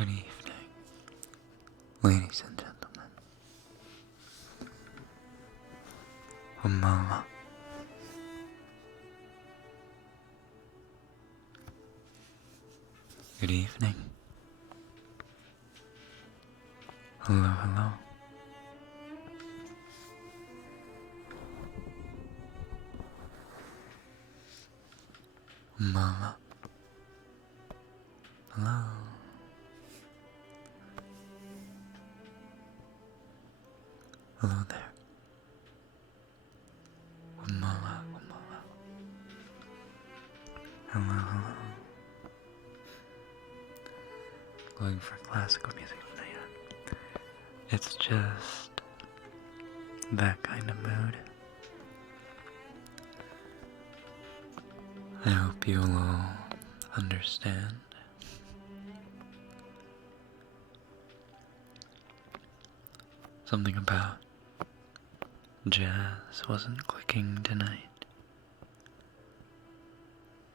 Good evening, ladies and gentlemen. Mama. Good evening. Hello, hello. Mama. Hello. Hello there. Mama, mama. Hello, hello. Going for classical music tonight. It's just that kind of mood. I hope you'll all understand. Something about jazz wasn't clicking tonight.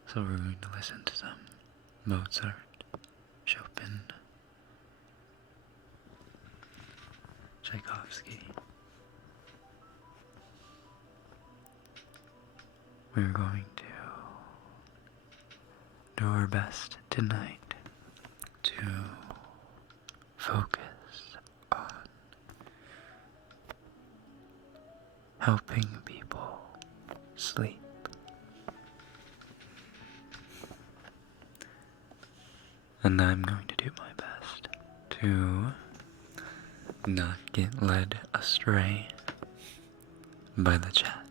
So we're going to listen to some Mozart, Chopin, Tchaikovsky. We're going to do our best tonight to focus on helping people sleep. And I'm going to do my best to not get led astray by the chat.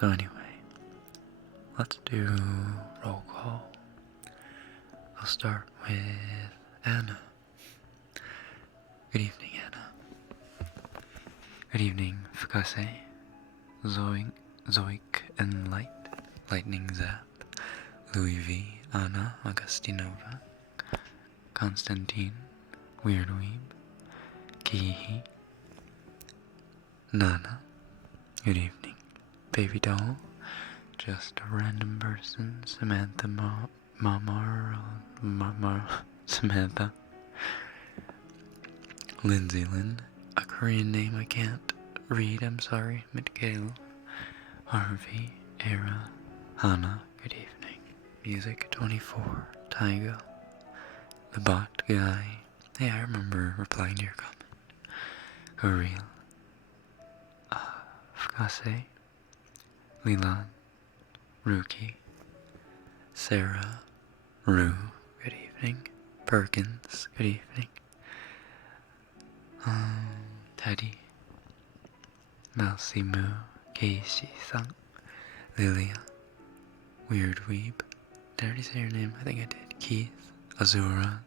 So anyway, let's do roll call. I'll start with Anna. Good evening, Anna. Good evening, Fukase, Zoic and Lightning Zap, Louis V, Anna Augustinova, Constantine, Weird Weeb, Kihi, Nana. Good evening, Baby Doll, Just a Random Person, Samantha Samantha, Lindsay Lynn, a Korean name I can't read, I'm sorry, Mikhail, Harvey, Era, Hannah, good evening, Music 24, Taiga, The Bot Guy, hey, I remember replying to your comment, Korean, Fukase, Lilan, Ruki, Sarah, Rue, good evening, Perkins, good evening, Teddy, Malsimu, Keishi-san, Lilia, Weird Weeb, did I already say your name? I think I did, Keith, Azura,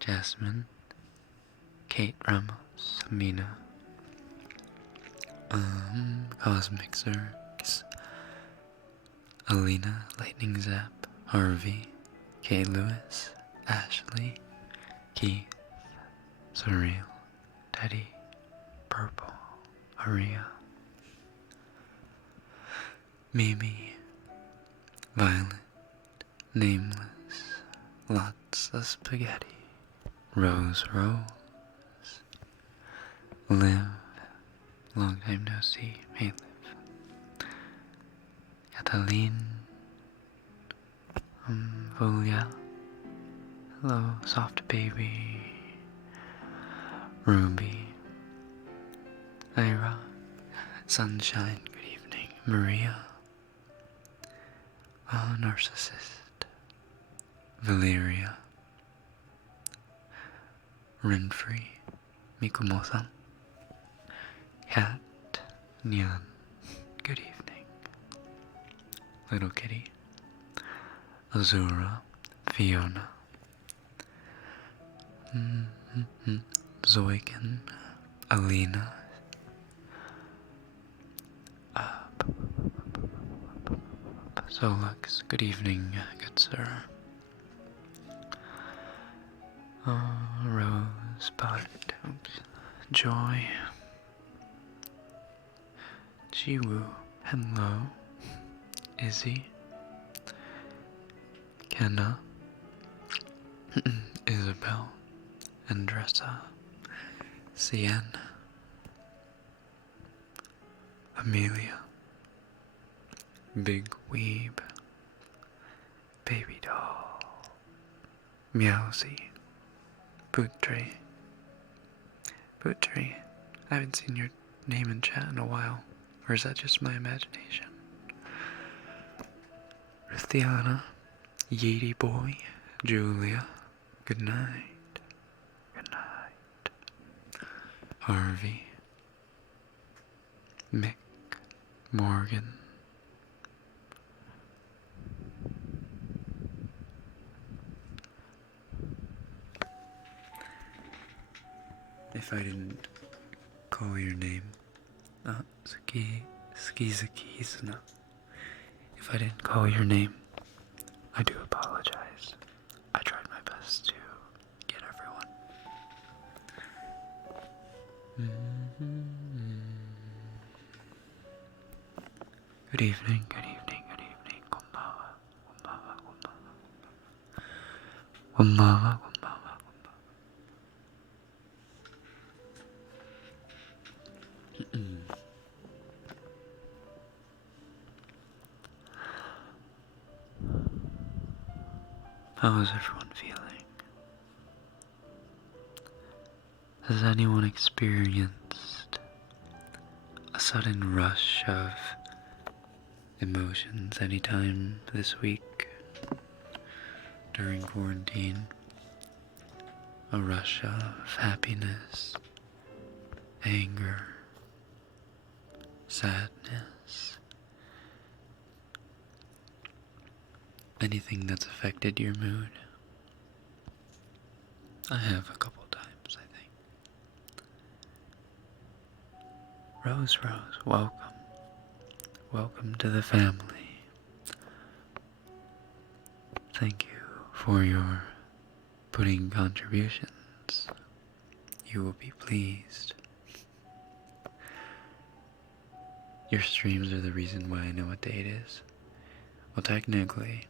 Jasmine, Kate Ramos, Amina, Cosmic Zergs, Alina, Lightning Zap, Harvey, Kay Lewis, Ashley, Keith, Surreal, Teddy, Purple, Aria, Mimi, Violet, Nameless, Lots of Spaghetti, Rose, Liv, long time no see, hey Liv, Cataline, Volia, hello, Soft Baby, Ruby, Ira, Sunshine, good evening, Maria, Narcissist, Valeria, Renfrey, Mikumo-san, Cat, Nyan, good evening, Little Kitty, Azura, Fiona, Zoikin, Alina, Solux, good evening, good sir, Rosebud, Joy, Jiwoo, hello, Izzy, Kenna, Isabel, Andressa, Cien, Amelia, Big Weeb, Baby Doll, Meowsy, Boottree. Boottree, I haven't seen your name in chat in a while, or is that just my imagination? Ruthiana, Yeety Boy, Julia, good night, good night. Harvey, Mick, Morgan, if I didn't call your name, Skizakizna, if I didn't call your name, I do apologize. I tried my best to get everyone. Good evening, good evening, good evening. Konbawa, konbawa, konbawa. Konbawa, konbawa, konbawa. How is everyone feeling? Has anyone experienced a sudden rush of emotions anytime this week during quarantine? A rush of happiness, anger, sadness, anything that's affected your mood? I have a couple times, I think. Rose, welcome. Welcome to the family. Thank you for your putting contributions. You will be pleased. Your streams are the reason why I know what day it is. Well, technically,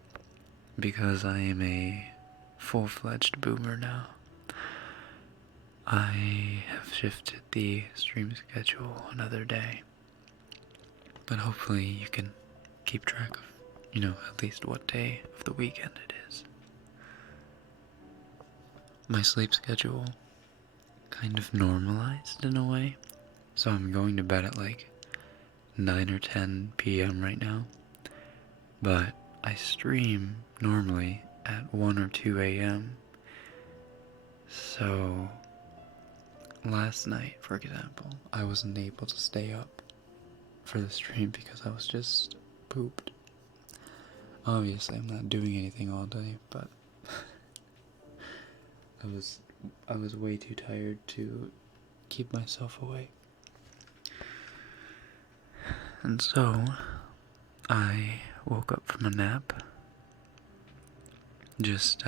because I am a full-fledged boomer now, I have shifted the stream schedule another day. But hopefully you can keep track of, at least what day of the weekend it is. My sleep schedule kind of normalized in a way, so I'm going to bed at like 9 or 10 p.m. right now, but I stream normally at 1 or 2 a.m. So last night, for example, I wasn't able to stay up for the stream because I was just pooped. Obviously, I'm not doing anything all day, but I was way too tired to keep myself awake. And so, I woke up from a nap just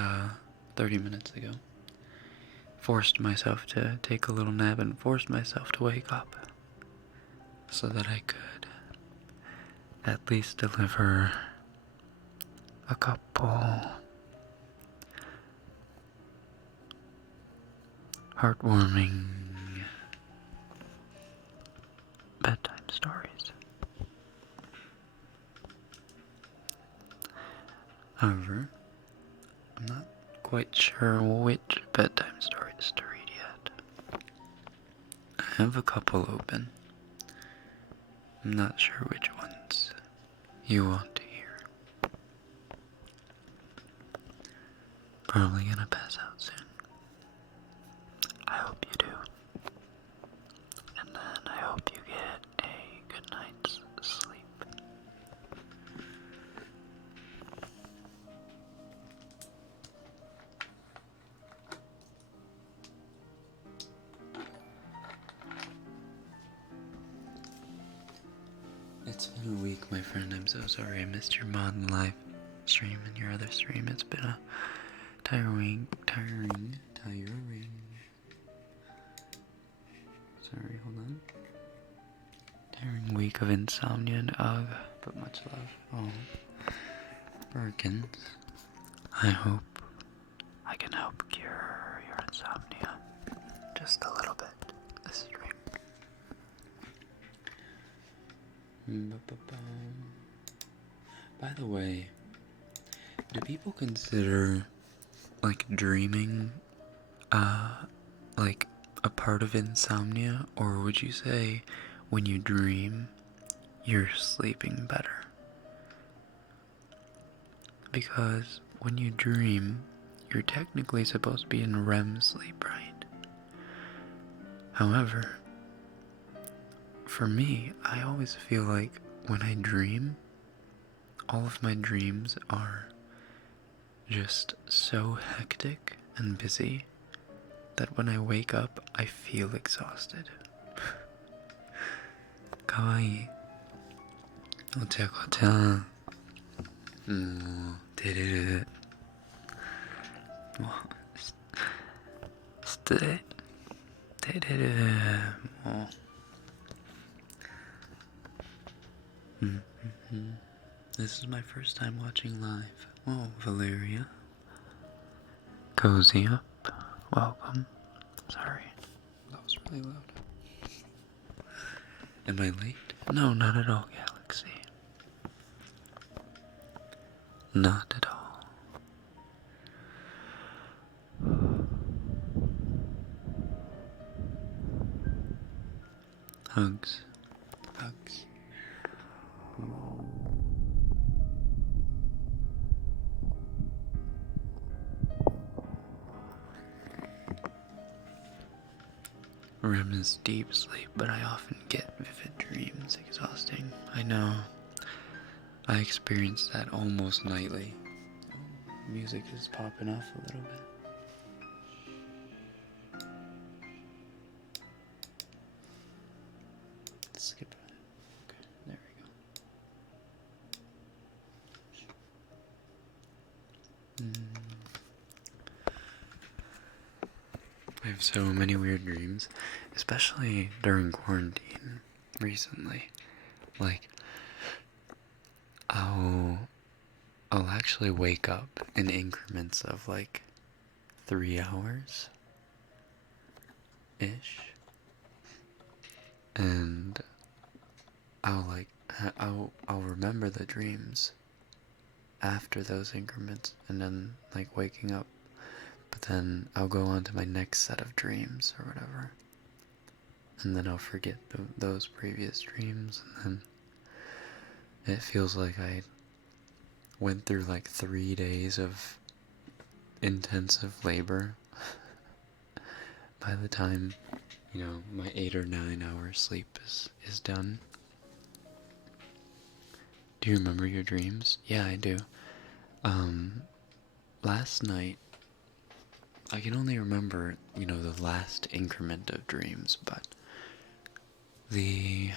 30 minutes ago. Forced myself to take a little nap and forced myself to wake up so that I could at least deliver a couple heartwarming bedtime stories. However, I'm not quite sure which bedtime stories to read yet. I have a couple open. I'm not sure which ones you want to hear. Probably gonna pass out soon. I hope you do. And then I hope you get a good night's sleep. It's been a week, my friend. I'm so sorry I missed your mod live stream and your other stream. It's been a tiring. Sorry, hold on. Tiring week of insomnia and but much love. Oh, Rekken. I hope I can help cure your insomnia just a little bit this stream. By the way, do people consider like dreaming like a part of insomnia, or would you say when you dream you're sleeping better? Because when you dream, you're technically supposed to be in REM sleep, right? However, for me, I always feel like when I dream, all of my dreams are just so hectic and busy that when I wake up, I feel exhausted. Kawaii. Ocha-kocha. Tereru. 失礼。照れる。もう。This is my first time watching live. Oh, Valeria. Cozy up. Welcome. Sorry. That was really loud. Am I late? No, not at all, Galaxy. Not at all. Hugs. Hugs. REM is deep sleep, but I often get vivid dreams. Exhausting. I know. I experience that almost nightly. Music is popping off a little bit. Skip it. Okay, there we go. I have so many weird dreams, especially during quarantine recently. Like, I'll actually wake up in increments of like 3 hours ish, and I'll remember the dreams after those increments, and then like waking up, but then I'll go on to my next set of dreams or whatever, and then I'll forget those previous dreams, and then it feels like I went through like 3 days of intensive labor by the time, my 8 or 9 hours sleep is done. Do you remember your dreams? Yeah, I do. Last night, I can only remember, the last increment of dreams, but the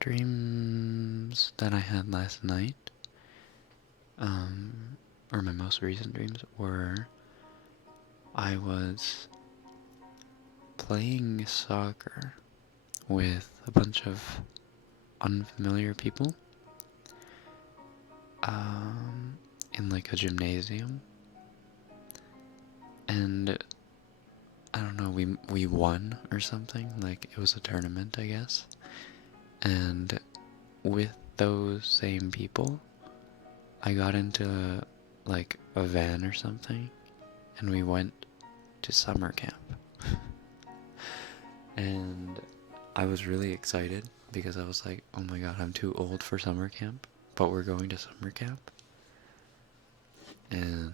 dreams that I had last night, or my most recent dreams, were I was playing soccer with a bunch of unfamiliar people in like a gymnasium, and I don't know, we won or something, like it was a tournament, I guess, and with those same people I got into like a van or something, and we went to summer camp. And I was really excited because I was like, oh my god, I'm too old for summer camp, but we're going to summer camp. And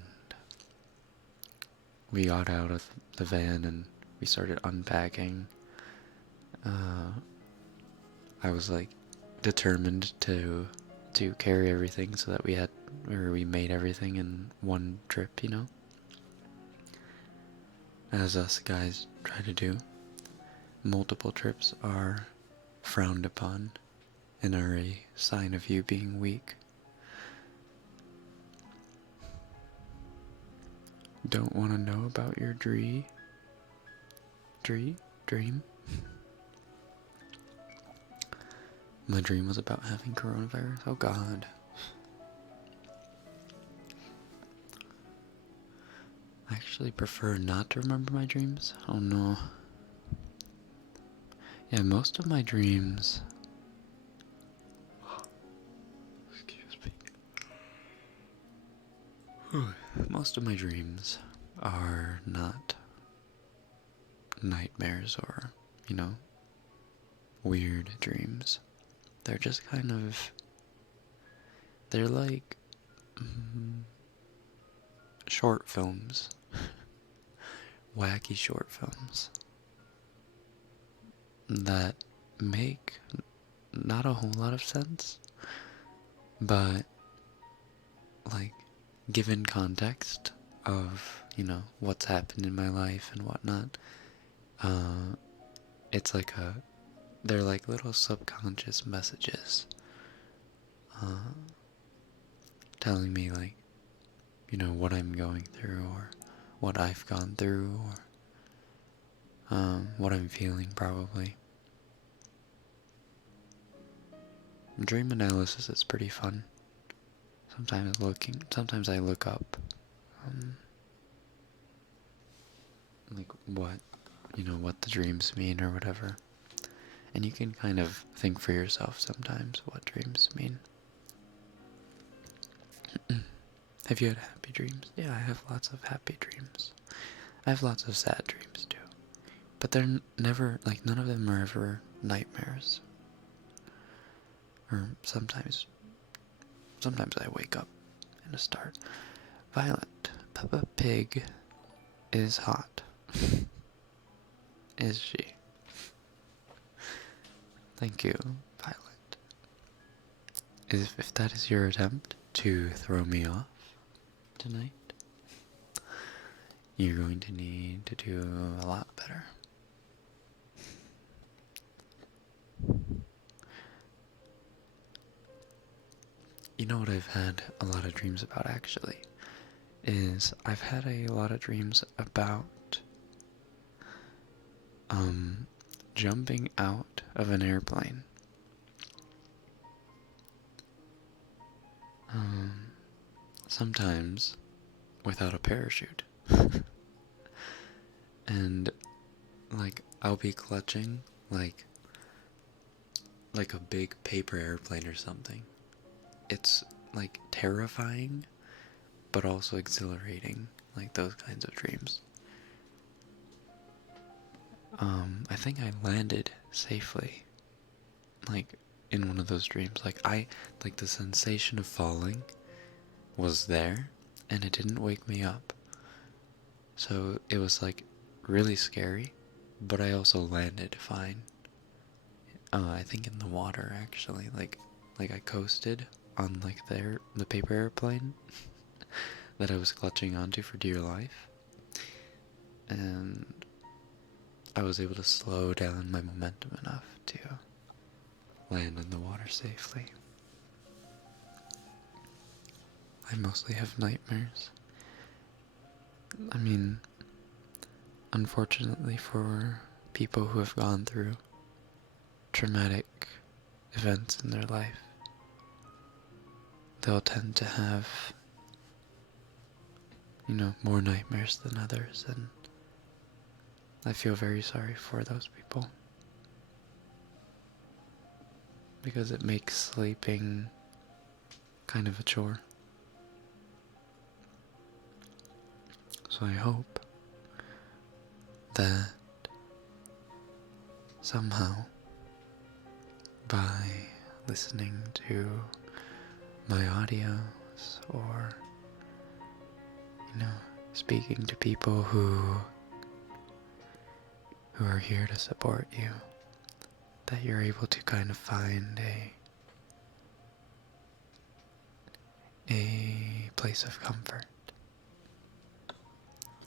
we got out of the van and we started unpacking. I was like determined to carry everything so that we made everything in one trip, as us guys try to do. Multiple trips are frowned upon and are a sign of you being weak. Don't want to know about your dream? My dream was about having coronavirus. Oh god. I actually prefer not to remember my dreams. Oh no. Yeah, most of my dreams... Excuse me. Most of my dreams are not nightmares or, weird dreams. They're just kind of... They're like... short films. Wacky short films. That make not a whole lot of sense, but like given context of what's happened in my life and whatnot, it's like they're like little subconscious messages telling me like what I'm going through or what I've gone through or what I'm feeling probably. Dream analysis is pretty fun. Sometimes I look up, like what the dreams mean or whatever. And you can kind of think for yourself sometimes what dreams mean. Have you had happy dreams? Yeah, I have lots of happy dreams. I have lots of sad dreams too. But they're never, like, none of them are ever nightmares. Or sometimes I wake up and start. Violet, Peppa Pig is hot. Is she? Thank you, Violet. If that is your attempt to throw me off tonight, you're going to need to do a lot better. You know what I've had a lot of dreams about actually, is I've had a lot of dreams about jumping out of an airplane. Sometimes without a parachute. And like I'll be clutching like a big paper airplane or something. It's like terrifying but also exhilarating, like those kinds of dreams. I think I landed safely, like, in one of those dreams. Like, the sensation of falling was there, and it didn't wake me up. So, it was, like, really scary, but I also landed fine. I think in the water, actually. Like I coasted on, like, the paper airplane that I was clutching onto for dear life. And I was able to slow down my momentum enough to land in the water safely. I mostly have nightmares. I mean, unfortunately for people who have gone through traumatic events in their life, they'll tend to have, more nightmares than others, and I feel very sorry for those people. Because it makes sleeping kind of a chore. So I hope that somehow, by listening to my audios or, speaking to people who are here to support you, that you're able to kind of find a place of comfort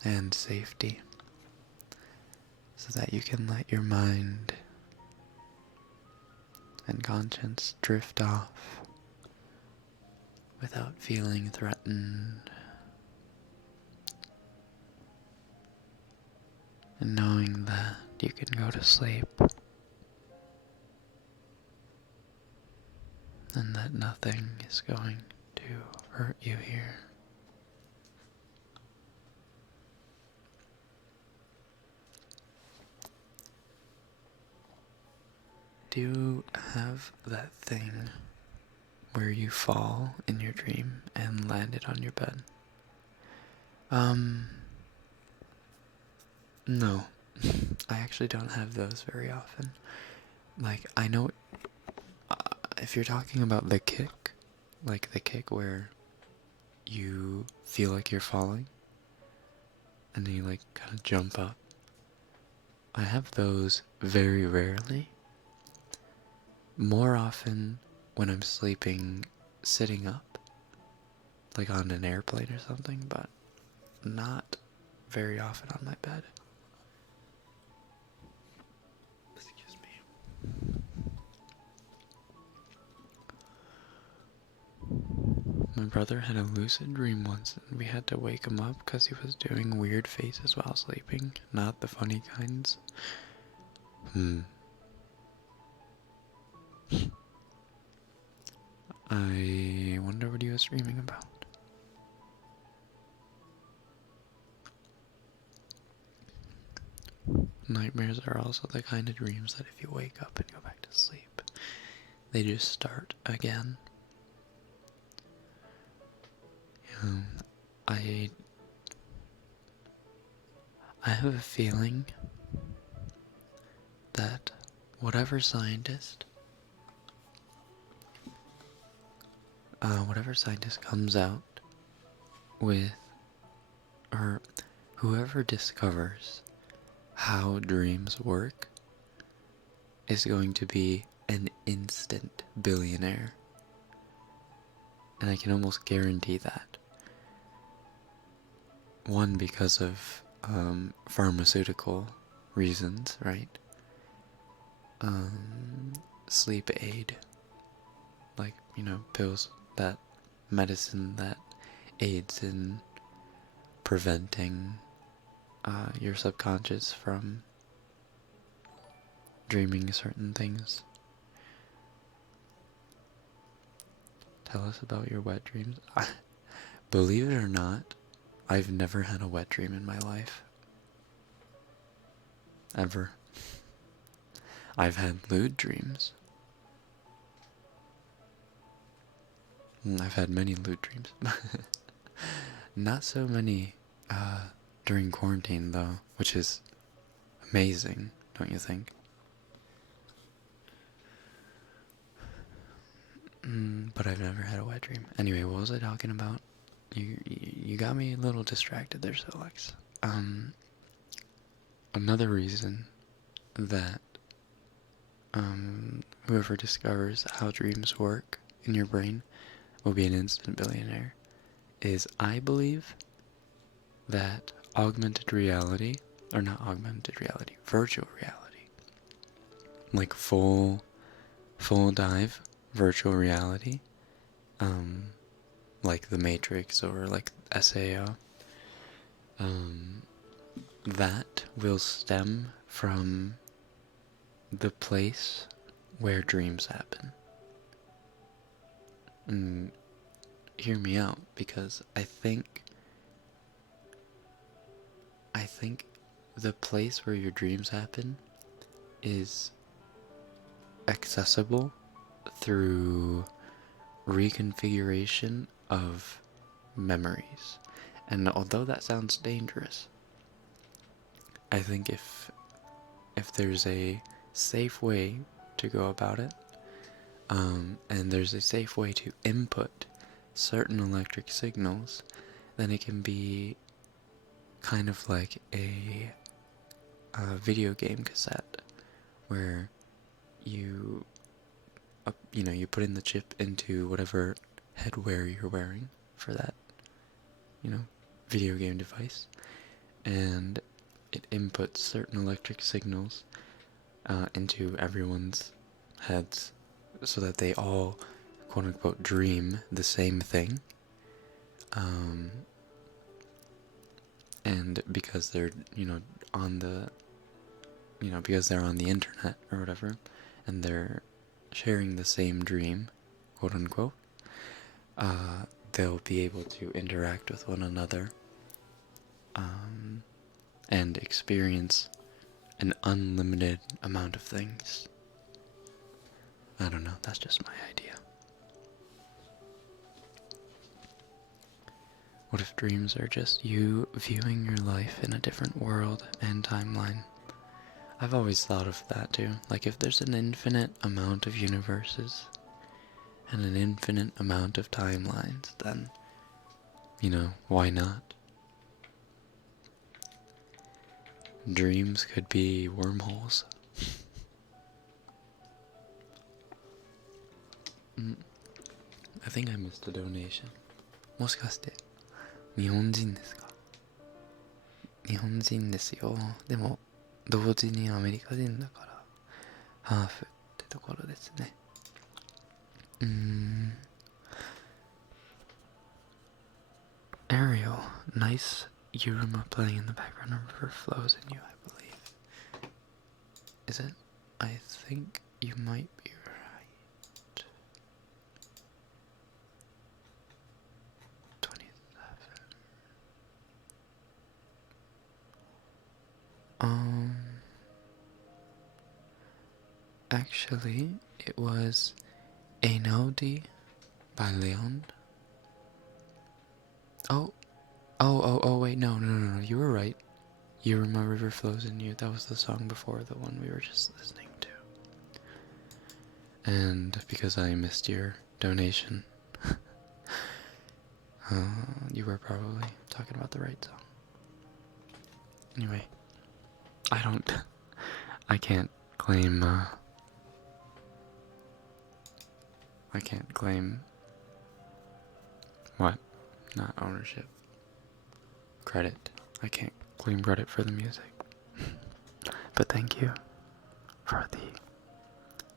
and safety, so that you can let your mind and conscience drift off without feeling threatened, and knowing that you can go to sleep and that nothing is going to hurt you here. do have that thing where you fall in your dream and landed on your bed. No. I actually don't have those very often. Like, I know, if you're talking about the kick, like the kick where you feel like you're falling, and then you like kind of jump up. I have those very rarely. More often when I'm sleeping sitting up, like on an airplane or something, but not very often on my bed. Excuse me. My brother had a lucid dream once, and we had to wake him up because he was doing weird faces while sleeping. Not the funny kinds. I wonder what he was dreaming about. Nightmares are also the kind of dreams that if you wake up and go back to sleep, they just start again. I have a feeling that whatever scientist comes out with, or whoever discovers how dreams work is going to be an instant billionaire. And I can almost guarantee that. One, because of pharmaceutical reasons, right? Sleep aid. Like, pills, that medicine that aids in preventing your subconscious from dreaming certain things. Tell us about your wet dreams. Believe it or not, I've never had a wet dream in my life. Ever. I've had lewd dreams. I've had many lewd dreams. Not so many during quarantine, though, which is amazing, don't you think? But I've never had a wet dream. Anyway, what was I talking about? You got me a little distracted there, Silex. Another reason that whoever discovers how dreams work in your brain will be an instant billionaire is, I believe, that augmented reality, or not augmented reality, virtual reality, like full dive virtual reality, like The Matrix or like SAO, that will stem from the place where dreams happen. And hear me out, because I think the place where your dreams happen is accessible through reconfiguration of memories. And although that sounds dangerous, I think if there's a safe way to go about it, and there's a safe way to input certain electric signals, then it can be kind of like a video game cassette, where you put in the chip into whatever headwear you're wearing for that, video game device, and it inputs certain electric signals into everyone's heads so that they all, quote unquote, dream the same thing. And because they're, on the, because they're on the internet or whatever, and they're sharing the same dream, quote unquote, they'll be able to interact with one another, and experience an unlimited amount of things. I don't know, that's just my idea. What if dreams are just you viewing your life in a different world and timeline? I've always thought of that too. Like, if there's an infinite amount of universes and an infinite amount of timelines, then, why not? Dreams could be wormholes. I think I missed a donation. もしかして日本人ですか？日本人ですよ。でも同時にアメリカ人だからハーフってところですね。Ariel, nice Yuruma playing in the background. A river flows in you, I believe. Is it? I think you might be right. 27. Actually, it was Einaudi by Leon. Oh, wait, no, you were right. Yuruma River Flows in You, that was the song before the one we were just listening to. And because I missed your donation, you were probably talking about the right song. Anyway, I can't claim, what? Not ownership. Credit. I can't claim credit for the music. But thank you for the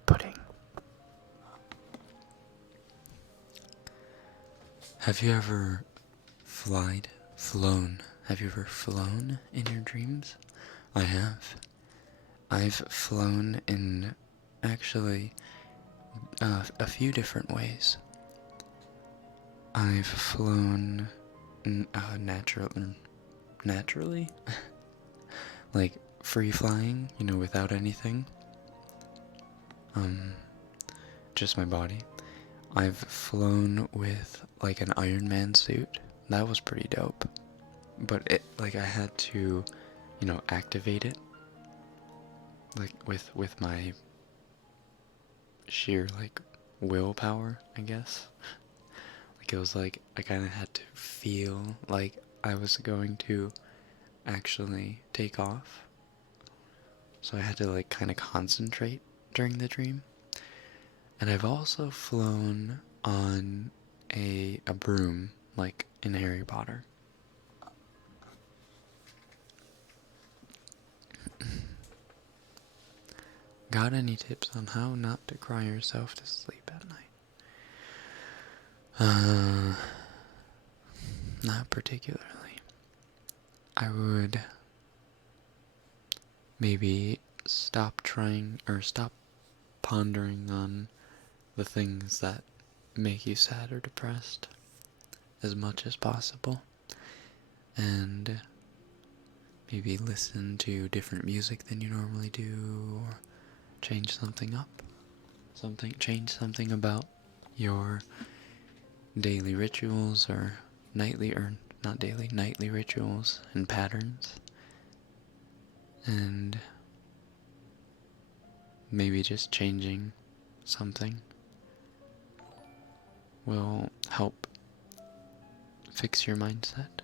pudding. Have you ever flown? Have you ever flown in your dreams? I have. I've flown in, actually, a few different ways. I've flown naturally, like free flying, without anything. Just my body. I've flown with like an Iron Man suit. That was pretty dope. But I had to, activate it. Like with my sheer willpower, I guess. It was like I kind of had to feel like I was going to actually take off. So I had to kind of concentrate during the dream. And I've also flown on a broom, like in Harry Potter. Got any tips on how not to cry yourself to sleep at night? Not particularly. I would maybe stop pondering on the things that make you sad or depressed as much as possible, and maybe listen to different music than you normally do, or change something up, change something about your daily rituals, or nightly rituals and patterns, and maybe just changing something will help fix your mindset.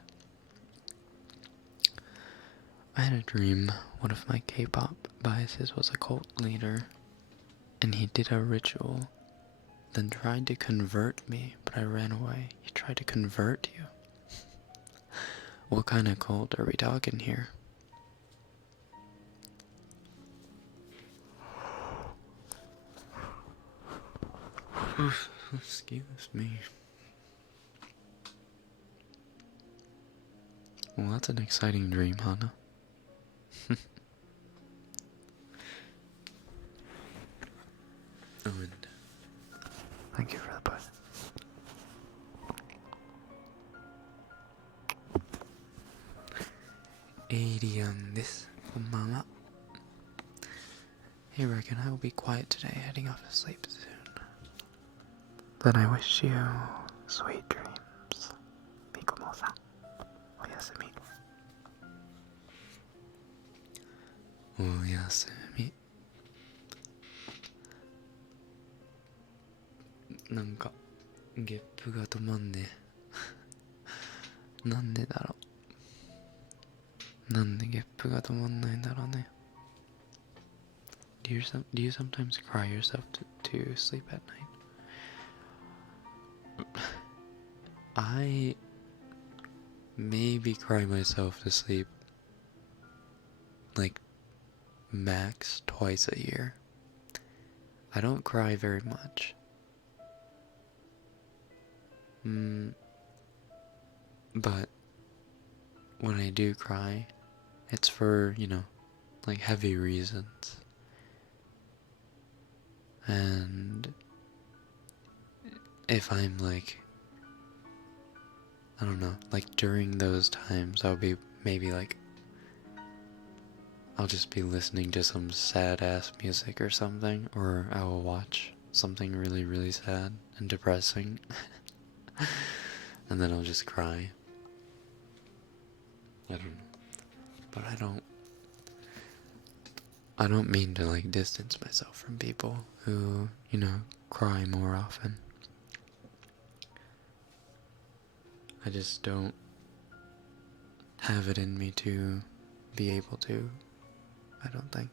I had a dream one of my K-pop biases was a cult leader, and he did a ritual, then tried to convert me, but I ran away. He tried to convert you? What kind of cult are we talking here? Excuse me. Well, that's an exciting dream, Hannah. Oh, and thank you for the button. Alien です。こんばんは。Hey Rekken, I will be quiet today, heading off to sleep soon. Then I wish you sweet dreams. Mikomo-san. Oyasumi. Oyasumi. なんかゲップが止まんねえ。なんでだろう。なんでゲップが止まんないんだろうね。Do you sometimes cry yourself to sleep at night? I maybe cry myself to sleep like max twice a year. I don't cry very much. But when I do cry, it's for, like heavy reasons. And if I'm like, I don't know, like during those times I'll be maybe like, I'll just be listening to some sad ass music or something, or I will watch something really, really sad and depressing. And then I'll just cry. I don't know. But I don't mean to like distance myself from people who, cry more often. I just don't have it in me to be able to, I don't think.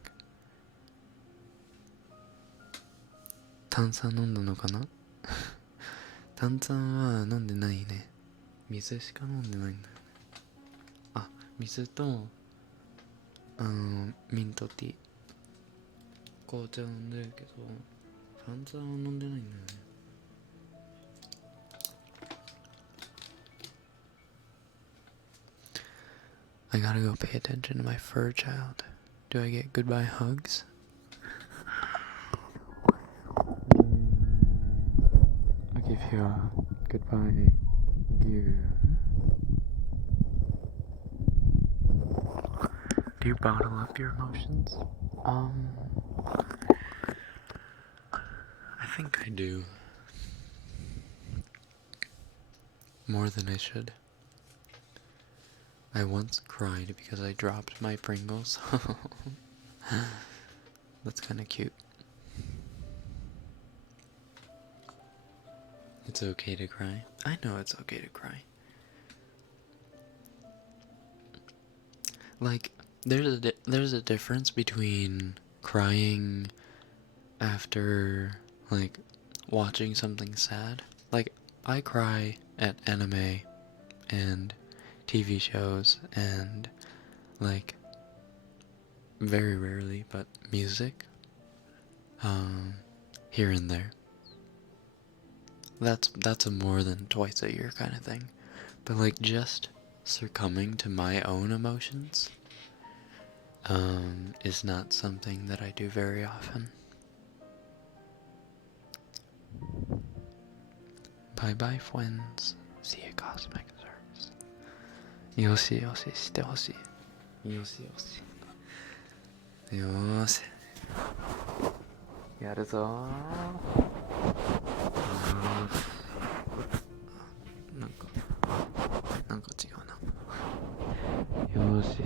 炭酸飲んだのかな？炭酸は飲んでないね。水しか飲んでないんだよね。あ、水とミントティー。紅茶飲んでるけど、炭酸は飲んでないんだよね。I gotta go pay attention to my fur child. Do I get goodbye hugs? I'll give you a goodbye you. Do you bottle up your emotions? I think I do. More than I should. I once cried because I dropped my Pringles. That's kind of cute. It's okay to cry. I know it's okay to cry. Like, there's a difference between crying after, like, watching something sad. Like, I cry at anime and TV shows and, like, very rarely, but music, here and there. That's a more than twice a year kind of thing. But, like, just succumbing to my own emotions, is not something that I do very often. Bye bye, friends. See you, Cosmic Service. Yoshi, shite hoshii. Yoshi. Yoshi. Yaru zo. Nanka chigou na. Yoshi.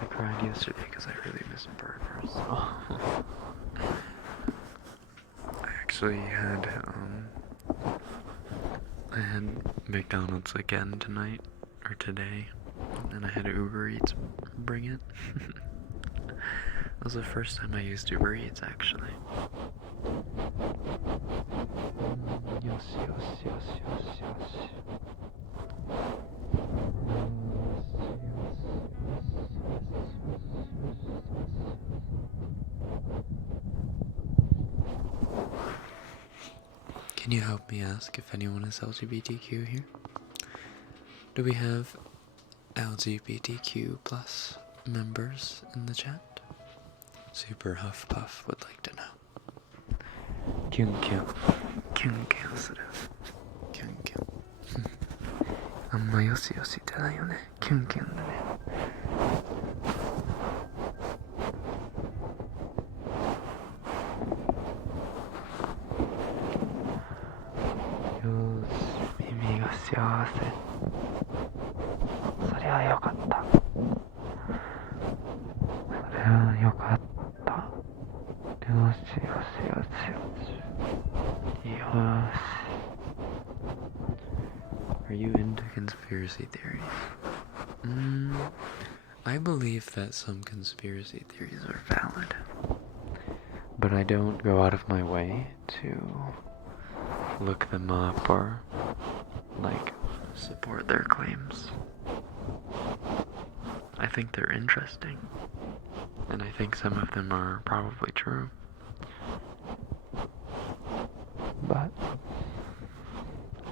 I cried yesterday because I really miss burgers. I actually had McDonald's again tonight, or today, and I had Uber Eats bring it. That was the first time I used Uber Eats, actually. Can you help me ask if anyone is LGBTQ here? Do we have LGBTQ plus members in the chat? Super Huff Puff would like to know. Kyun kyun. Kyun kyun する。キュンキュン。あんまよしよしじゃないよね。キュンキュンだね。よーし、耳が幸せ。そりゃよかった。そりゃよかった。よしよしよしよし。よーし。Are you into conspiracy theories? I believe that some conspiracy theories are valid, but I don't go out of my way to look them up or, support their claims. I think they're interesting, and I think some of them are probably true. But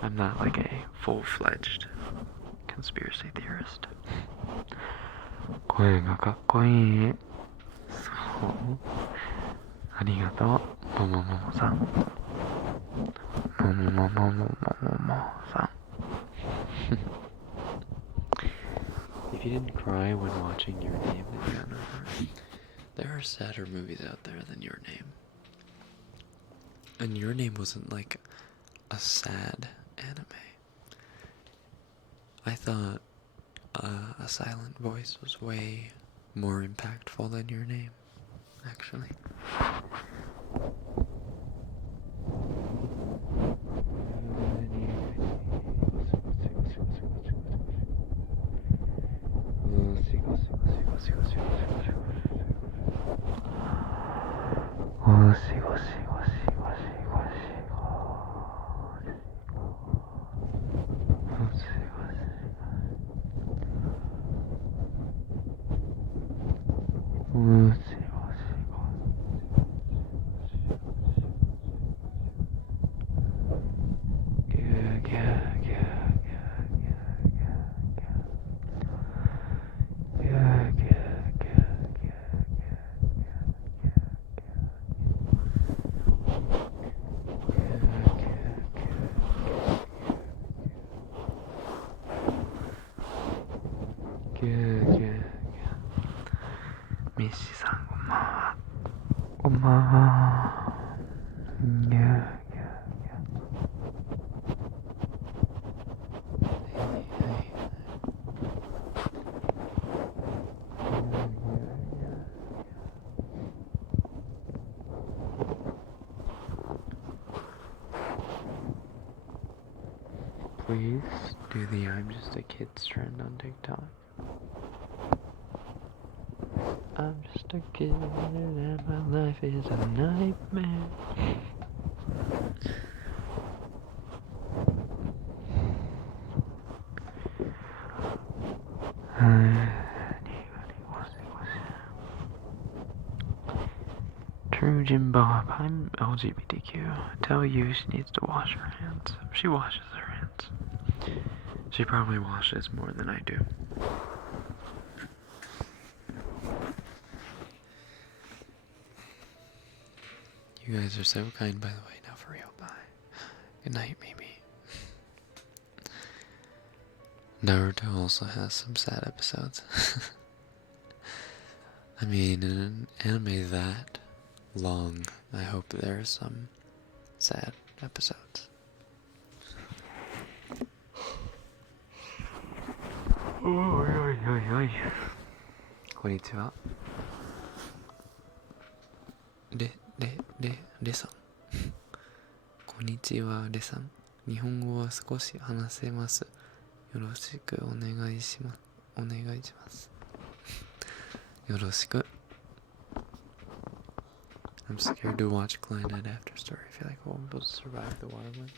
I'm not like a full-fledged conspiracy theorist. 声がかっこいい。そう。ありがとう、ももももさん。ももももももももさん。If you didn't cry when watching Your Name, then you're not. There are sadder movies out there than Your Name. And Your Name wasn't like a sad anime. I thought A Silent Voice was way more impactful than Your Name, actually. Please do the I'm just a kid's trend on TikTok. I'm just a kid and my life is a nightmare. True Jim Bob, I'm LGBTQ. Tell you she needs to wash her hands. She washes her hands. She probably washes more than I do. You guys are so kind, by the way. Now for real, bye. Good night, Mimi. Naruto also has some sad episodes. I mean, in an anime that long, I hope there are some sad episodes. Konnichiwa. レさん。こんにちは、レさん。日本語は少し話せます。よろしくお願いします。お願いします。よろしく。I'm scared to watch Clanad After Story. I feel like I won't be able to survive the waterline.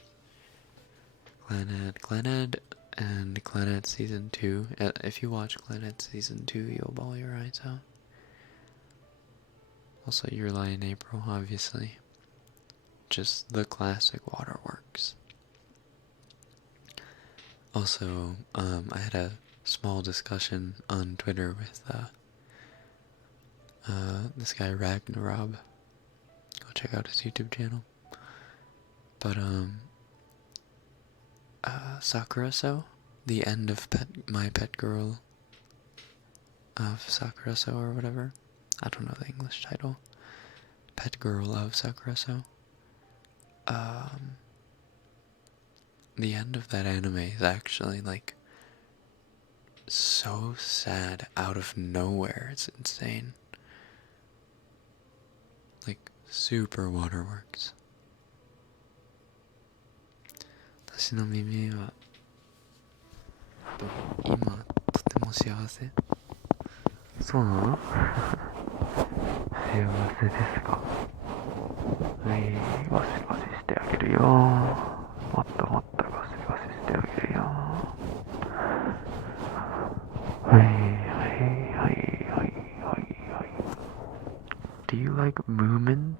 Clanad and Clanad Season 2. If you watch Clanad Season 2, you'll bawl your eyes out. Also, Your Lie in April, obviously. just the classic waterworks. Also, I had a small discussion on Twitter with this guy Ragnarob. Go check out his YouTube channel. But Sakura-so, the end of My Pet Girl of Sakura-so or whatever. I don't know the English title. Pet Girl of Sakura-so. The end of that anime is actually like so sad out of nowhere. It's insane. Like super waterworks. 私の耳は今とても幸せ。そうなの？幸せですか？はい、ゴシゴシしてあげるよ。もっともっとゴシゴシしてあげるよ。はいはいはいはいはいはい。Do you like Moomins?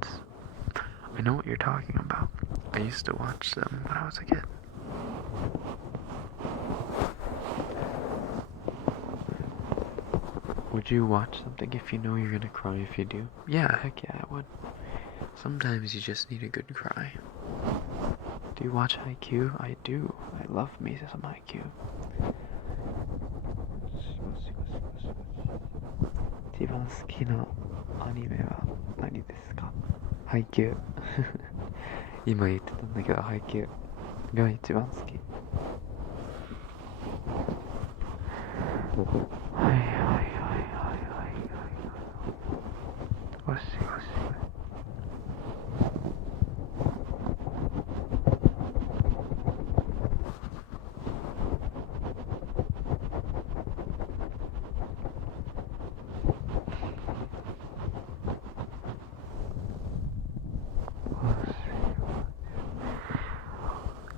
I know what you're talking about. I used to watch them when I was a kid. Would you watch something if you know you're gonna cry if you do? Yeah, heck yeah, I would. Sometimes you just need a good cry. Do you watch Haikyuu? I do. I love me some Haikyuu. 一番好きなアニメは何ですか？ハイキュー。今言ってたんだけど、ハイキューが一番好き。はいはいはいはいはいはい。ゴシゴシ。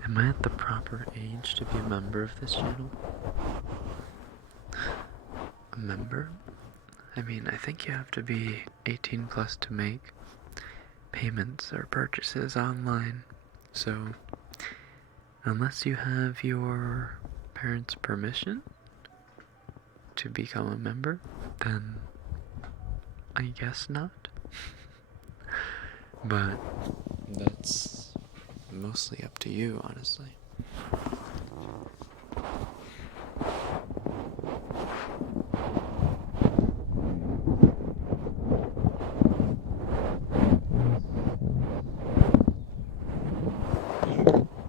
Am I at the proper age to be a member of this channel? A member? I mean, I think you have to be 18 plus to make payments or purchases online. So, unless you have your parents' permission to become a member, then I guess not. But that's mostly up to you, honestly.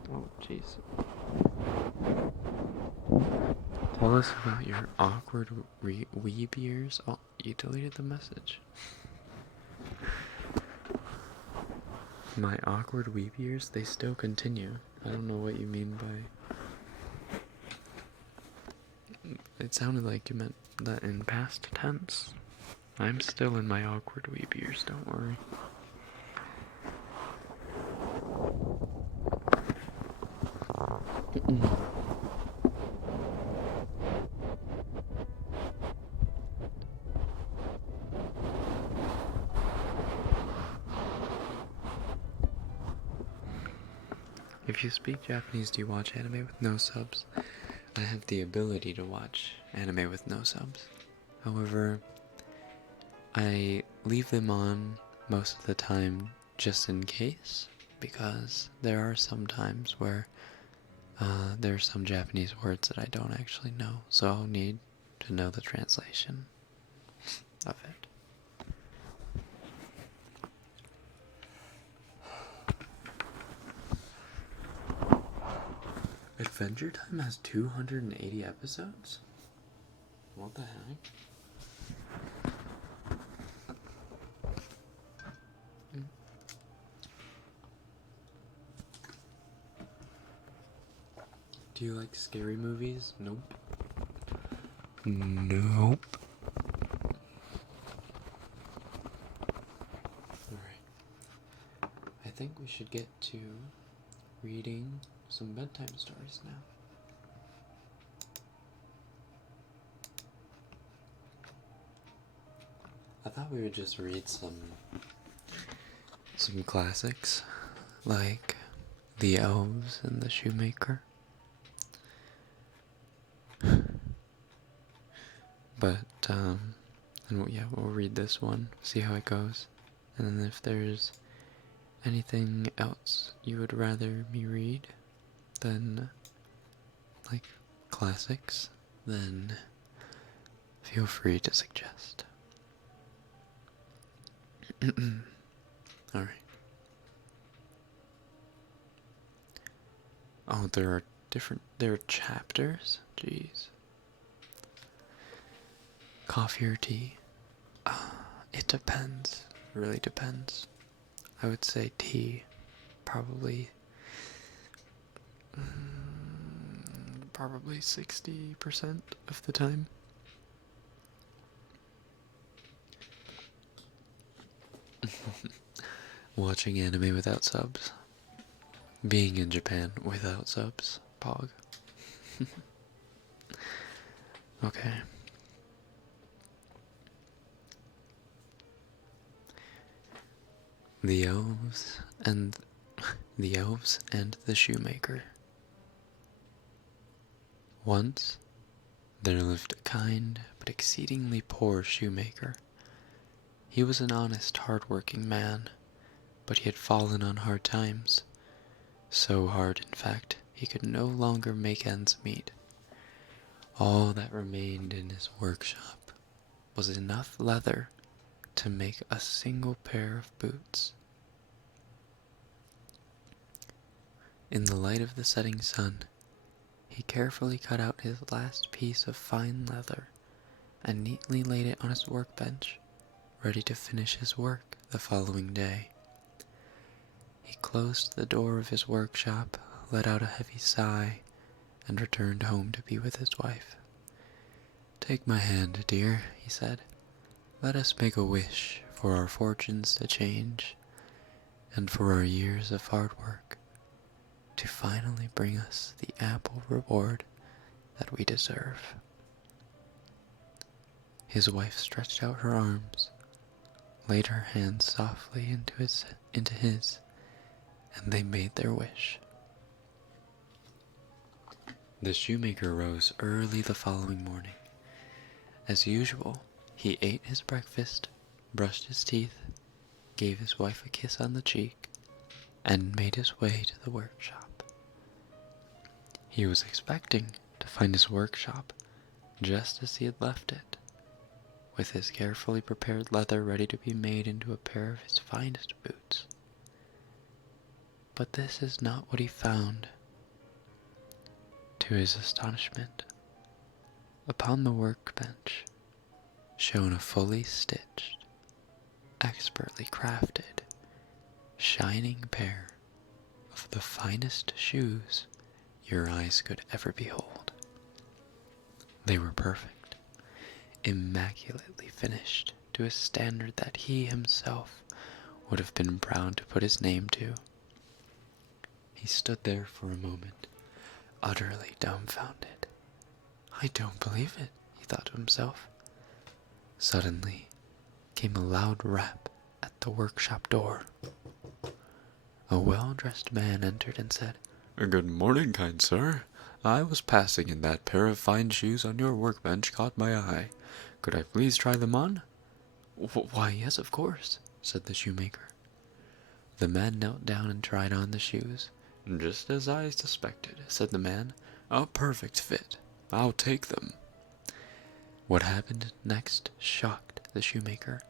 Oh, jeez. Tell us about your awkward weeb years. Oh, you deleted the message. My awkward weeb years, they still continue. I don't know what you mean by... It sounded like you meant that in past tense. I'm still in my awkward weeb years, don't worry. If you speak Japanese, do you watch anime with no subs? I have the ability to watch anime with no subs. However, I leave them on most of the time just in case, because there are some times where there are some Japanese words that I don't actually know, so I'll need to know the translation of it. Adventure Time has 280 episodes? What the heck? Do you like scary movies? Nope. Nope. Alright. I think we should get to reading some bedtime stories now. I thought we would just read some classics, like the Elves and the Shoemaker. But, and yeah, we'll read this one, see how it goes. And then if there's anything else you would rather me read than, like, classics, then feel free to suggest. Alright. Oh, there are chapters? Jeez. Coffee or tea? It depends. It really depends. I would say tea. Probably 60% of the time. Watching anime without subs. Being in Japan without subs. Pog. Okay. The Elves and the Shoemaker. Once there lived a kind but exceedingly poor shoemaker. He was an honest, hard-working man, but he had fallen on hard times. So hard, in fact, he could no longer make ends meet. All that remained in his workshop was enough leather to make a single pair of boots. In the light of the setting sun, he carefully cut out his last piece of fine leather and neatly laid it on his workbench, ready to finish his work the following day. He closed the door of his workshop, let out a heavy sigh, and returned home to be with his wife. "Take my hand, dear," he said. "Let us make a wish for our fortunes to change, and for our years of hard work to finally bring us the ample reward that we deserve." His wife stretched out her arms, laid her hands softly into his, and they made their wish. The shoemaker rose early the following morning. As usual, he ate his breakfast, brushed his teeth, gave his wife a kiss on the cheek, and made his way to the workshop. He was expecting to find his workshop just as he had left it, with his carefully prepared leather ready to be made into a pair of his finest boots. But this is not what he found. To his astonishment, upon the workbench shone a fully stitched, expertly crafted, shining pair of the finest shoes your eyes could ever behold. They were perfect, immaculately finished to a standard that he himself would have been proud to put his name to. He stood there for a moment, utterly dumbfounded. "I don't believe it," he thought to himself. Suddenly came a loud rap at the workshop door. A well-dressed man entered and said, "Good morning, kind sir. I was passing and that pair of fine shoes on your workbench caught my eye. Could I please try them on?" "Why, yes, of course," said the shoemaker. The man knelt down and tried on the shoes. "Just as I suspected," said the man. "A perfect fit. I'll take them." What happened next shocked the shoemaker,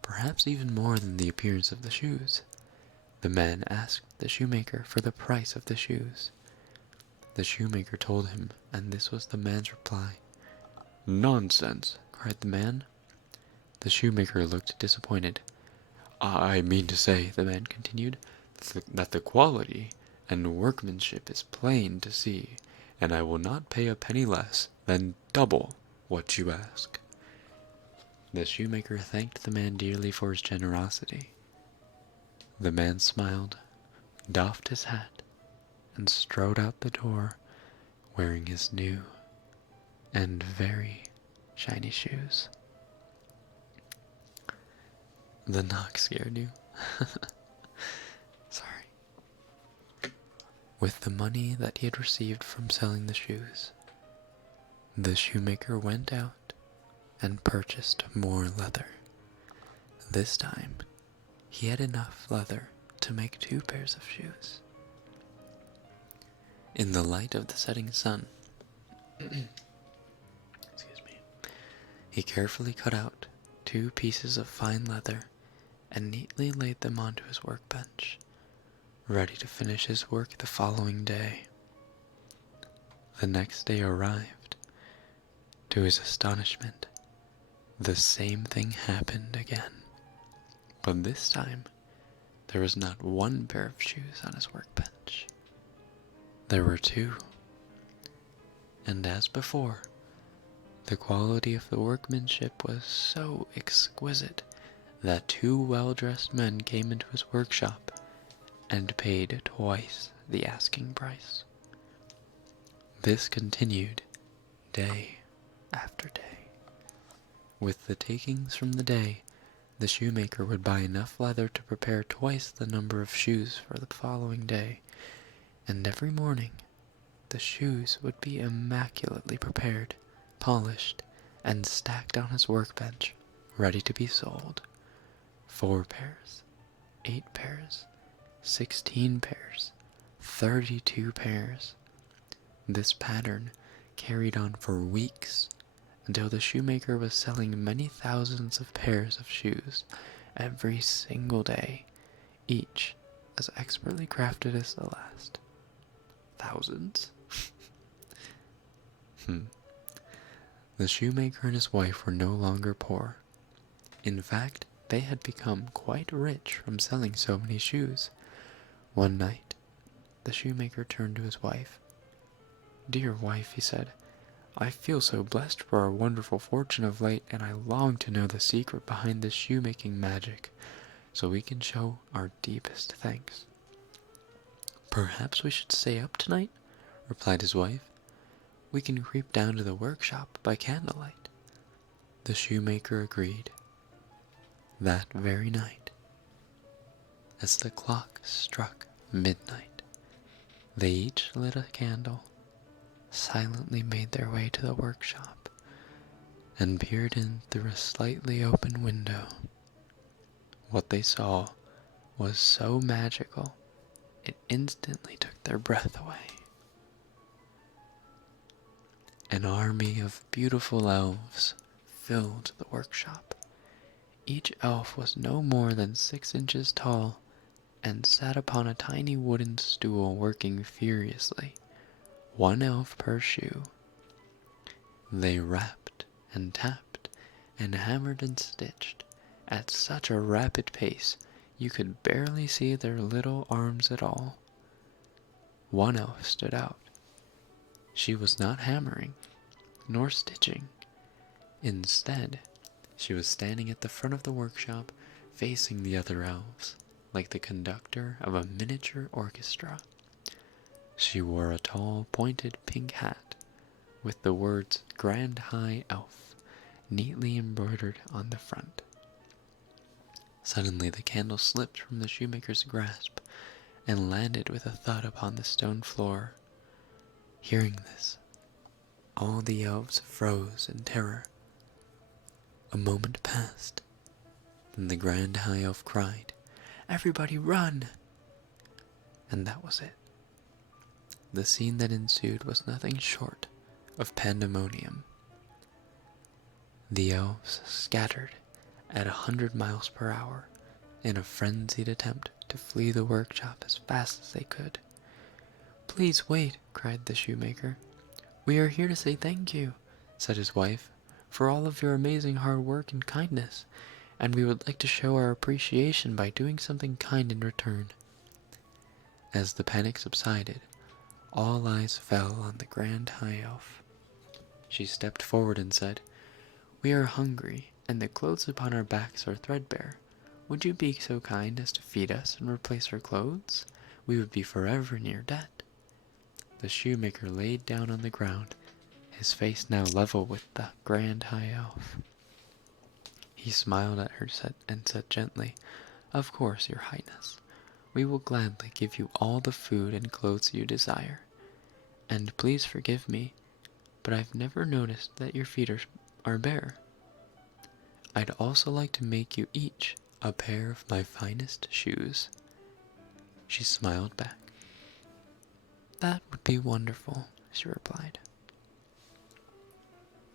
perhaps even more than the appearance of the shoes. The man asked the shoemaker for the price of the shoes. The shoemaker told him, and this was the man's reply. "Nonsense," cried the man. The shoemaker looked disappointed. "I mean to say," the man continued, "that the quality and workmanship is plain to see, and I will not pay a penny less than double what you ask." The shoemaker thanked the man dearly for his generosity. The man smiled, doffed his hat, and strode out the door, wearing his new and very shiny shoes. The knock scared you. Sorry. With the money that he had received from selling the shoes, the shoemaker went out and purchased more leather. This time, he had enough leather to make 2 pairs of shoes. In the light of the setting sun, he carefully cut out 2 pieces of fine leather and neatly laid them onto his workbench, ready to finish his work the following day. The next day arrived. To his astonishment, the same thing happened again. But this time, there was not 1 pair of shoes on his workbench. There were 2. And as before, the quality of the workmanship was so exquisite that 2 well-dressed men came into his workshop and paid twice the asking price. This continued day after day. With the takings from the day, the shoemaker would buy enough leather to prepare twice the number of shoes for the following day, and every morning the shoes would be immaculately prepared, polished, and stacked on his workbench, ready to be sold. 4 pairs, 8 pairs, 16 pairs, 32 pairs. This pattern carried on for weeks, until the shoemaker was selling many thousands of pairs of shoes every single day, each as expertly crafted as the last. Thousands? The shoemaker and his wife were no longer poor. In fact, they had become quite rich from selling so many shoes. One night, the shoemaker turned to his wife. "Dear wife," he said, "I feel so blessed for our wonderful fortune of late, and I long to know the secret behind this shoemaking magic, so we can show our deepest thanks." "Perhaps we should stay up tonight," replied his wife. "We can creep down to the workshop by candlelight." The shoemaker agreed. That very night, as the clock struck midnight, they each lit a candle, silently made their way to the workshop, and peered in through a slightly open window. What they saw was so magical, it instantly took their breath away. An army of beautiful elves filled the workshop. Each elf was no more than 6 inches tall, and sat upon a tiny wooden stool working furiously, 1 elf per shoe. They rapped and tapped and hammered and stitched at such a rapid pace you could barely see their little arms at all. 1 elf stood out. She was not hammering, nor stitching. Instead, she was standing at the front of the workshop, facing the other elves, like the conductor of a miniature orchestra. She wore a tall, pointed pink hat, with the words "Grand High Elf" neatly embroidered on the front. Suddenly the candle slipped from the shoemaker's grasp, and landed with a thud upon the stone floor. Hearing this, all the elves froze in terror. A moment passed, then the Grand High Elf cried, "Everybody run!" And that was it. The scene that ensued was nothing short of pandemonium. The elves scattered at 100 miles per hour in a frenzied attempt to flee the workshop as fast as they could. "Please wait," cried the shoemaker. "We are here to say thank you," said his wife, "for all of your amazing hard work and kindness, and we would like to show our appreciation by doing something kind in return." As the panic subsided, all eyes fell on the Grand High Elf. She stepped forward and said, "We are hungry, and the clothes upon our backs are threadbare. Would you be so kind as to feed us and replace our clothes? We would be forever in your debt." The shoemaker laid down on the ground, his face now level with the Grand High Elf. He smiled at her and said gently, "Of course, your highness. We will gladly give you all the food and clothes you desire. And please forgive me, but I've never noticed that your feet are bare. I'd also like to make you each a pair of my finest shoes. She smiled back. That would be wonderful, she replied.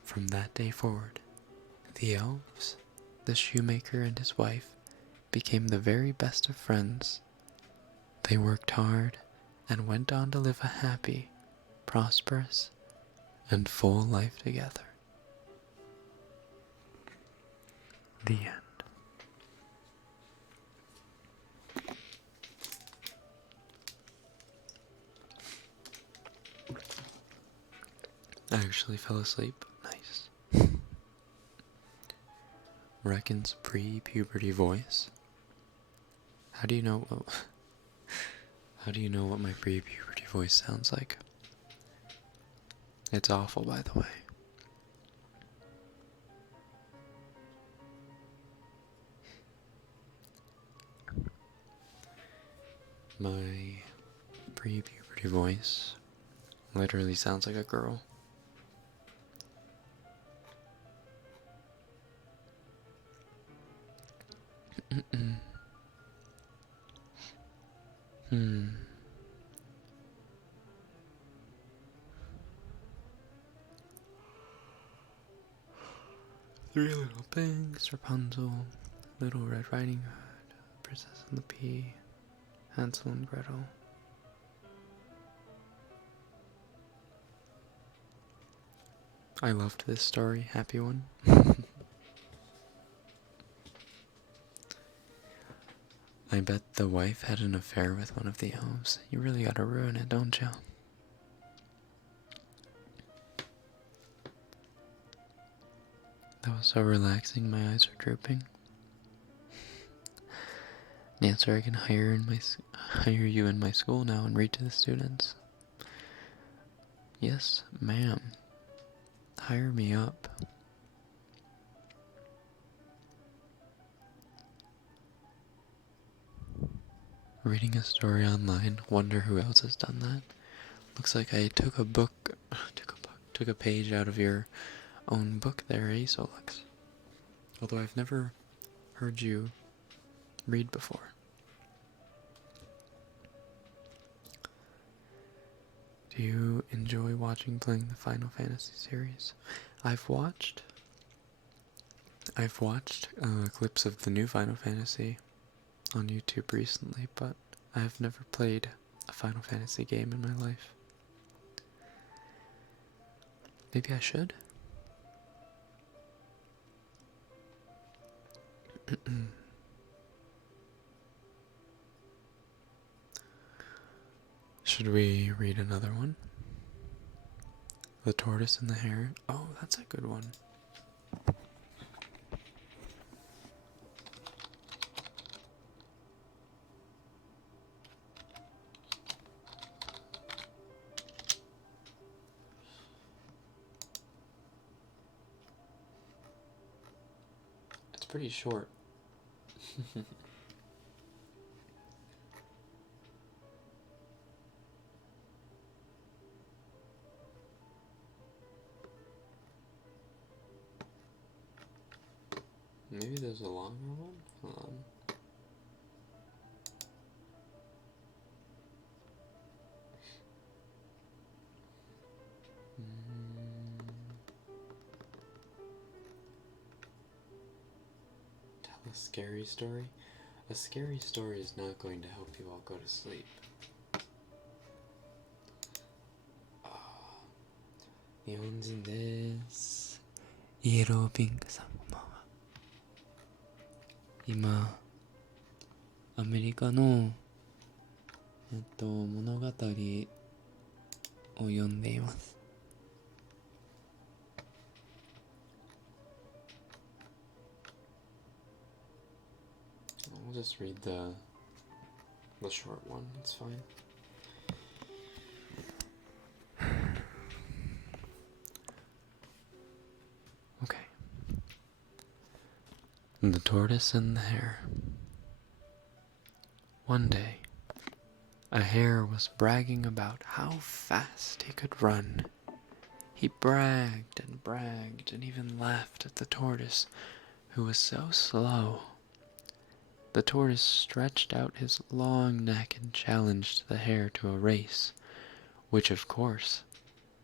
From that day forward, the elves, the shoemaker and his wife, became the very best of friends. They worked hard and went on to live a happy, prosperous, and full life together. The end. I actually fell asleep. Nice. Rekken's pre-puberty voice. How do you know what my pre-puberty voice sounds like? It's awful, by the way. My pre-puberty voice literally sounds like a girl. Three little pigs, Rapunzel, Little Red Riding Hood, Princess and the Pea, Hansel and Gretel. I loved this story, happy one. I bet the wife had an affair with one of the elves. You really gotta ruin it, don't you? That was so relaxing, my eyes are drooping. Nancy, I can hire you in my school now and read to the students. Yes, ma'am. Hire me up. Reading a story online, wonder who else has done that. Looks like I took a page out of your own book there, eh, Solix? Although I've never heard you read before. Do you enjoy playing the Final Fantasy series? I've watched clips of the new Final Fantasy on YouTube recently, but I've never played a Final Fantasy game in my life. Maybe I should? Should we read another one? The Tortoise and the Hare. Oh, that's a good one. It's pretty short. Maybe there's a longer one? Hold on. Tell a scary story? A scary story is not going to help you all go to sleep. Nihonjin desu. イエローピンクさんこんばんは。今アメリカの物語を読んでいます。I'll just read the short one, it's fine. Okay. The Tortoise and the Hare. One day, A hare was bragging about how fast he could run. He bragged and even laughed at the tortoise, who was so slow. The tortoise stretched out his long neck and challenged the hare to a race, which of course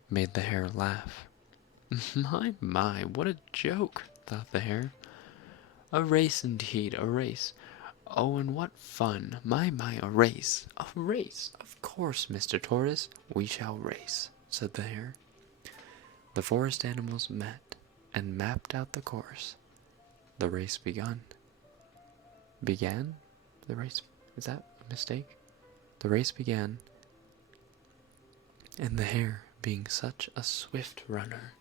made the hare laugh. My, what a joke, thought the hare. A race indeed, a race. Oh, and what fun. My, a race. A race. Of course, Mr. Tortoise, we shall race, said the hare. The forest animals met and mapped out the course. The race began. Began? The race? Is that a mistake? The race began, and the hare, being such a swift runner,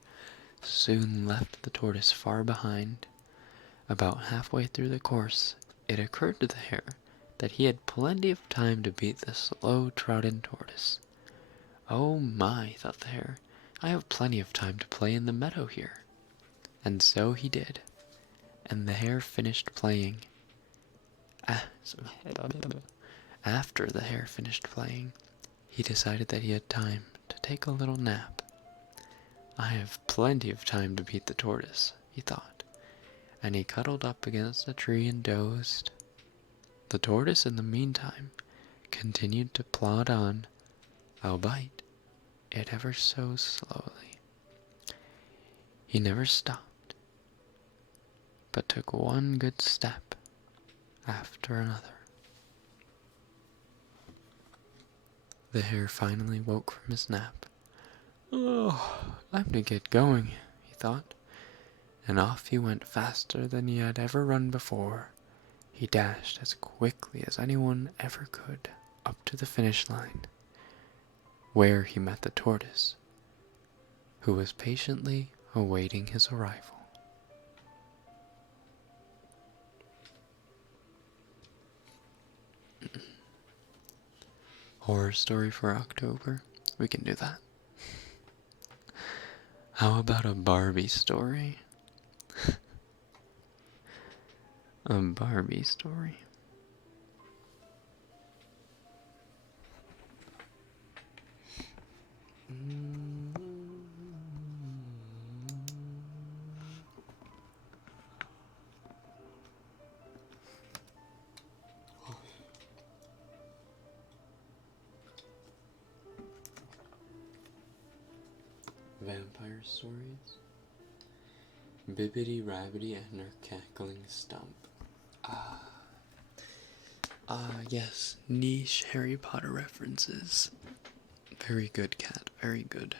soon left the tortoise far behind. About halfway through the course, it occurred to the hare that he had plenty of time to beat the slow-trotting tortoise. Oh my, thought the hare, I have plenty of time to play in the meadow here. And so he did, and the hare finished playing. After the hare finished playing, he decided that he had time to take a little nap. I have plenty of time to beat the tortoise, he thought, and he cuddled up against a tree and dozed. The tortoise, in the meantime, continued to plod on, albeit it ever so slowly. He never stopped, but took one good step after another. The hare finally woke from his nap. Oh, I'm to get going, he thought, and off he went faster than he had ever run before. He dashed as quickly as anyone ever could up to the finish line, where he met the tortoise, who was patiently awaiting his arrival. Horror story for October? We can do that. How about a Barbie story? A Barbie story. Vampire stories. Bibbidi Rabbidi and her cackling stump. Yes, niche Harry Potter references. Very good, cat, very good.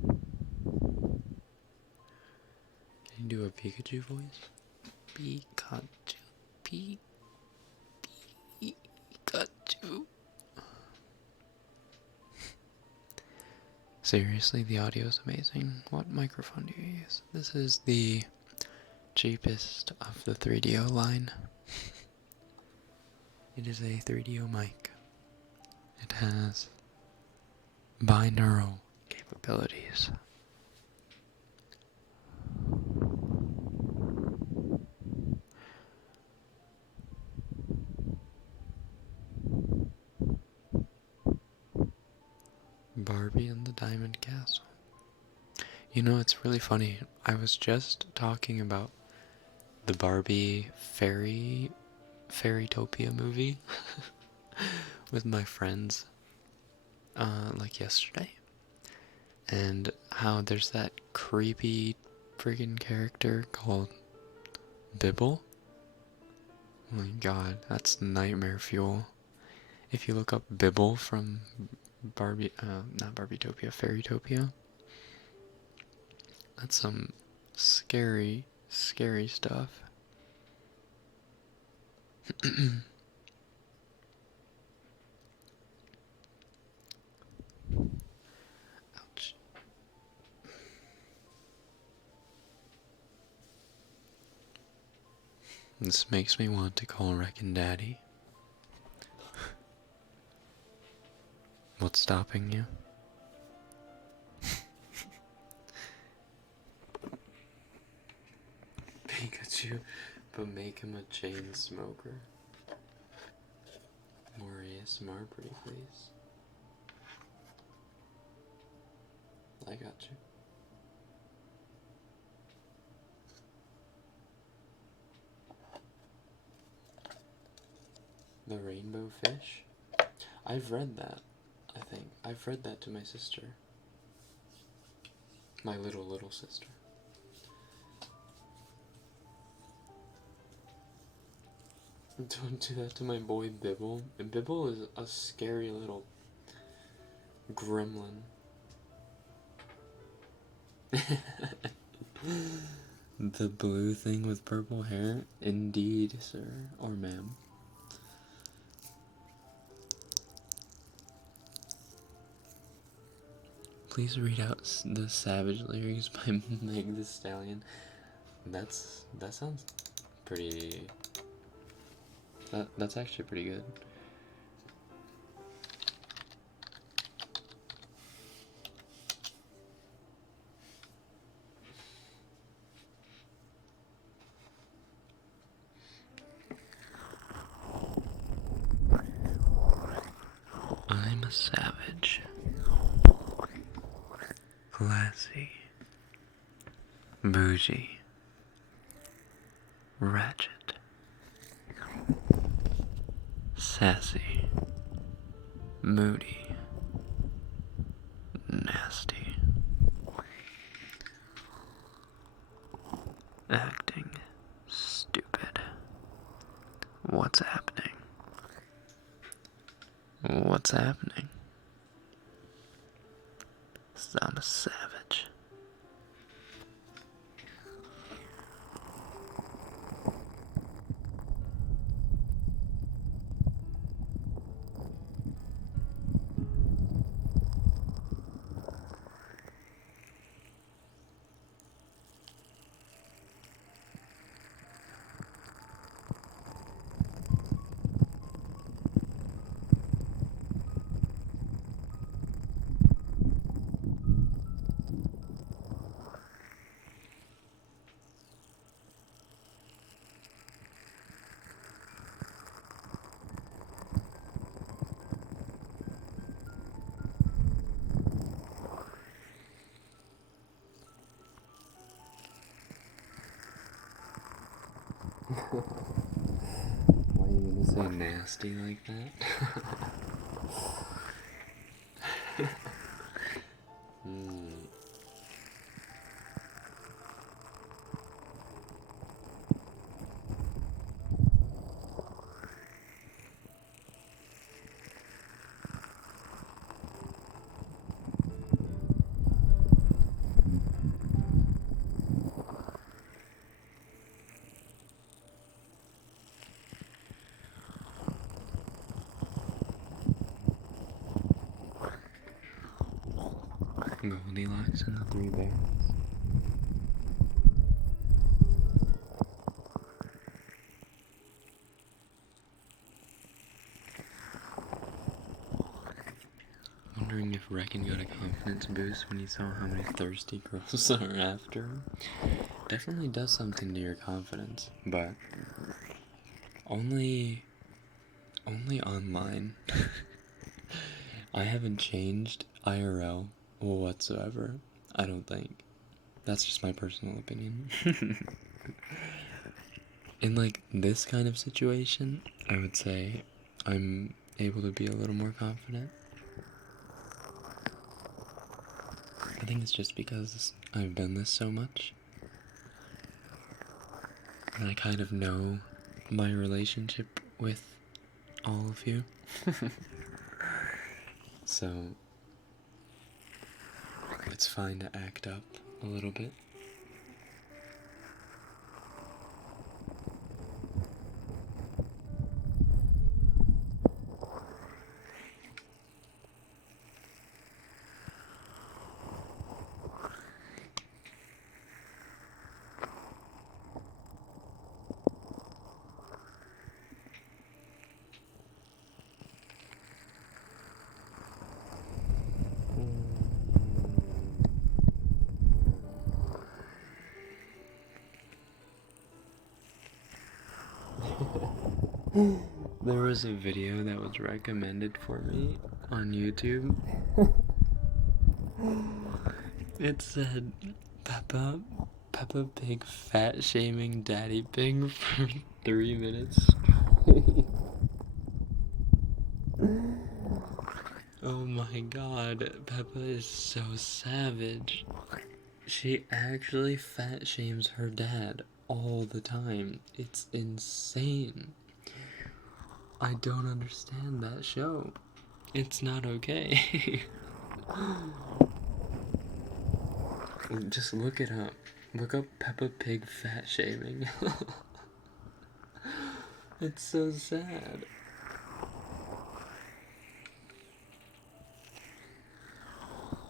Can you do a Pikachu voice? Pikachu, Pikachu. Seriously, the audio is amazing. What microphone do you use? This is the cheapest of the 3DO line. It is a 3DO mic. It has binaural capabilities. Barbie and the Diamond Castle. You know, it's really funny. I was just talking about the Barbie Fairytopia movie with my friends, like yesterday. And how there's that creepy friggin' character called Bibble. Oh my god, that's nightmare fuel. If you look up Bibble from Barbie, not Barbietopia, Fairytopia, that's some scary, scary stuff. Ouch. This makes me want to call Rekken Daddy. What's stopping you? you but make him a chain smoker? More ASMR, pretty please. I got you. The rainbow fish? I've read that, I think. I've read that to my sister. My little sister. Don't do that to my boy Bibble. Bibble is a scary little gremlin. The blue thing with purple hair? Indeed, sir. Or ma'am. Please read out the Savage lyrics by Meg the Stallion. That sounds pretty... That's actually pretty good. I'm a savage. Classy. Bougie. Ratchet. Sassy. Moody. Nasty. Acting stupid. What's happening? What's happening? I'm a savage. Why are you gonna say nasty like that? Goldilocks and the Three Bears. Wondering if Rekken got a confidence boost when he saw how many thirsty girls are after him. Definitely does something to your confidence, but only online. I haven't changed IRL whatsoever, I don't think. That's just my personal opinion. In like this kind of situation, I would say I'm able to be a little more confident. I think it's just because I've done this so much. And I kind of know my relationship with all of you. So it's fine to act up a little bit. There was a video that was recommended for me on YouTube. It said Peppa Pig fat shaming Daddy Pig for 3 minutes. Oh my god, Peppa is so savage. She actually fat shames her dad all the time. It's insane. I don't understand that show. It's not okay. Just look it up. Look up Peppa Pig fat shaming. It's so sad.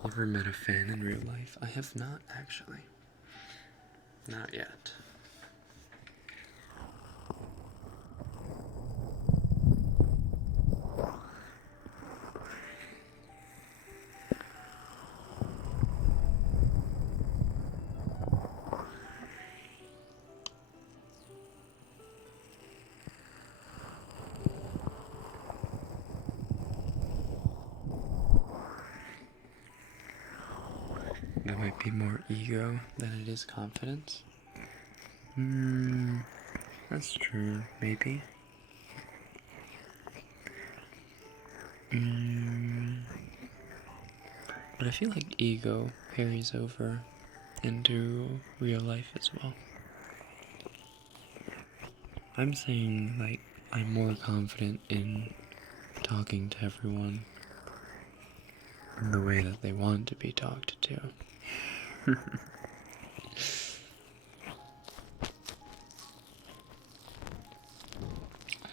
Ever met a fan in real life? I have not, actually. Not yet. That might be more ego than it is confidence. That's true, maybe. But I feel like ego carries over into real life as well. I'm saying, like, I'm more confident in talking to everyone in the way that they want to be talked to. I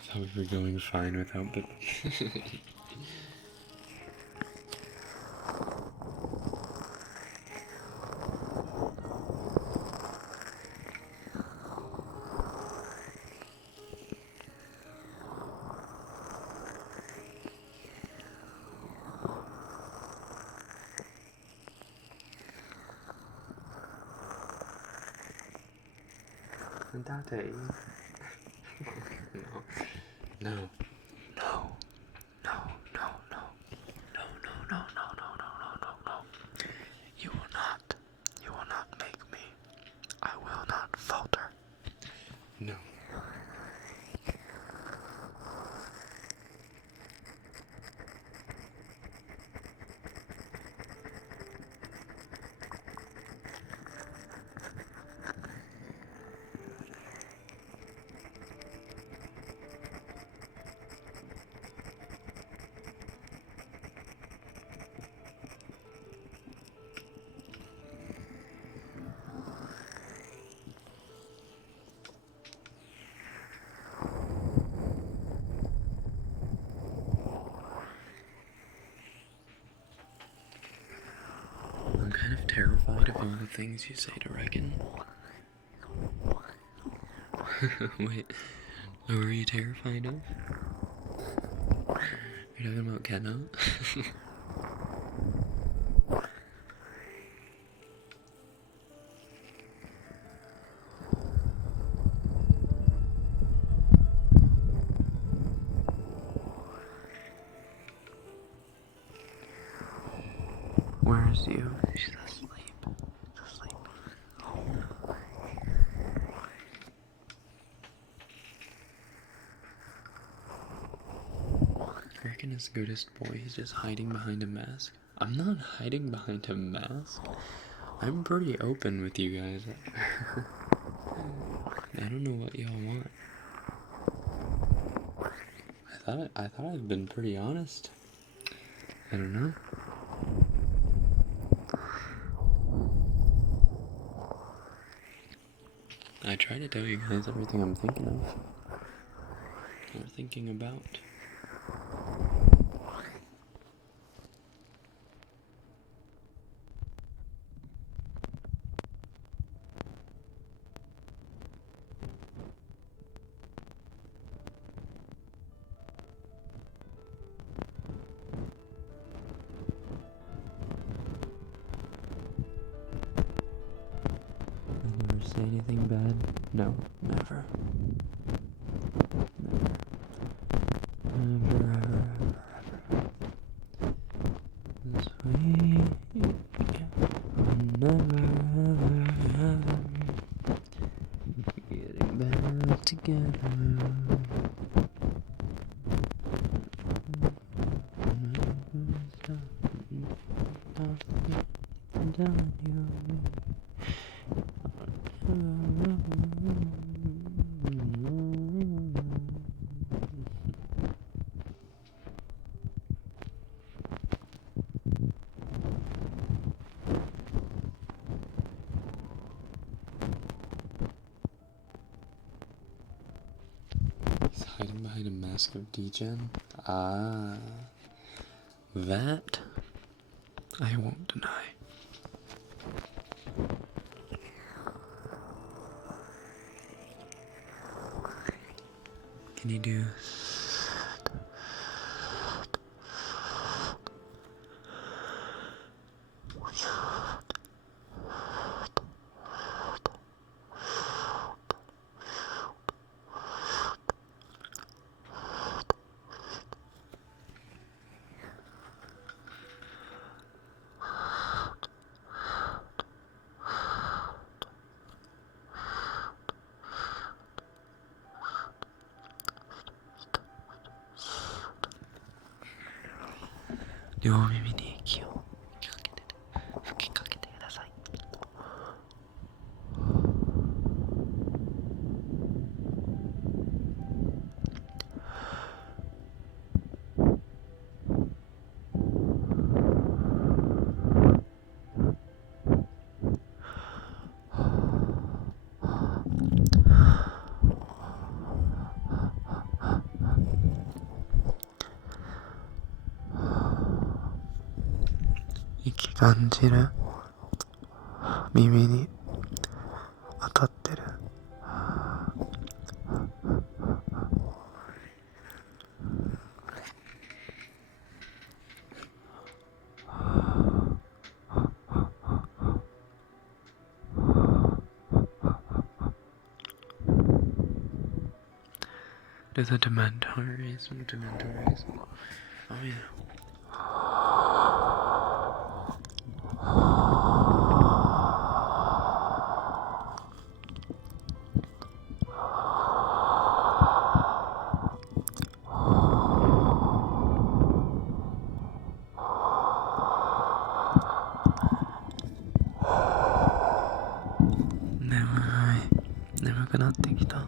thought we were going fine without the... Daddy. No. No. No. No. No. No. No. No. No. No. No. No. No. No. No. You will not. You will not make me. I will not falter. No. I'm kind of terrified of all the things you say to Rekken. Wait, who are you terrified of? You're talking about Kenna? Where is you? She's asleep. She's asleep. Rekken is the goodest boy. He's just hiding behind a mask. I'm not hiding behind a mask. I'm pretty open with you guys. I don't know what y'all want. I thought I'd been pretty honest. I don't know. I try to tell you guys everything I'm thinking of. Or thinking about. Say anything bad? No, never. Never. never ever getting back together. I'm telling you. He's hiding behind a mask of D-Gen? Ah. That I won't deny. Can you do...両耳に息を吹きかけてください。息感じる？耳に当たってる？Do the Dementores. Oh yeah. Never gonna take it up.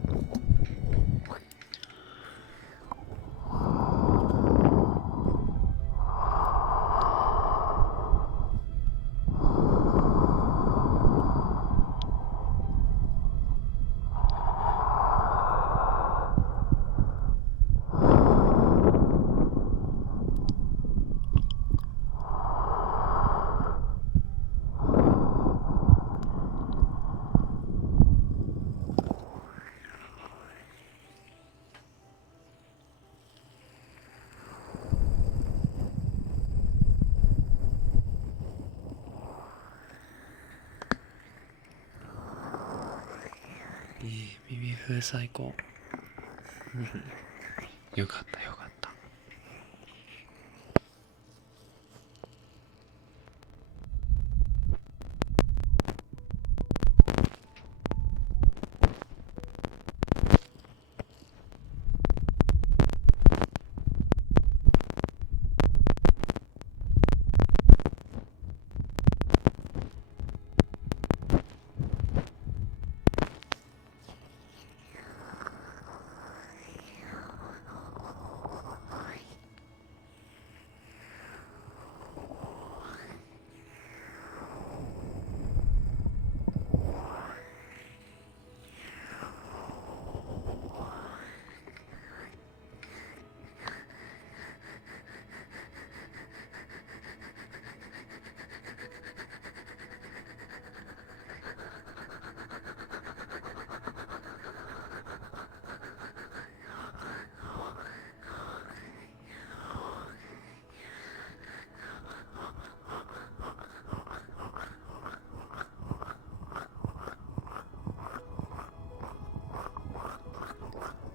耳風最高。よかったよかった。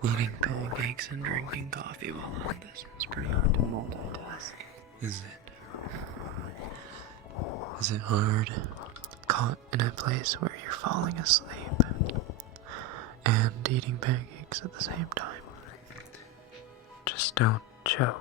Eating pancakes and drinking coffee while on this. It's pretty hard to multitask. Is it? Is it hard? Caught in a place where you're falling asleep and eating pancakes at the same time. Just don't choke.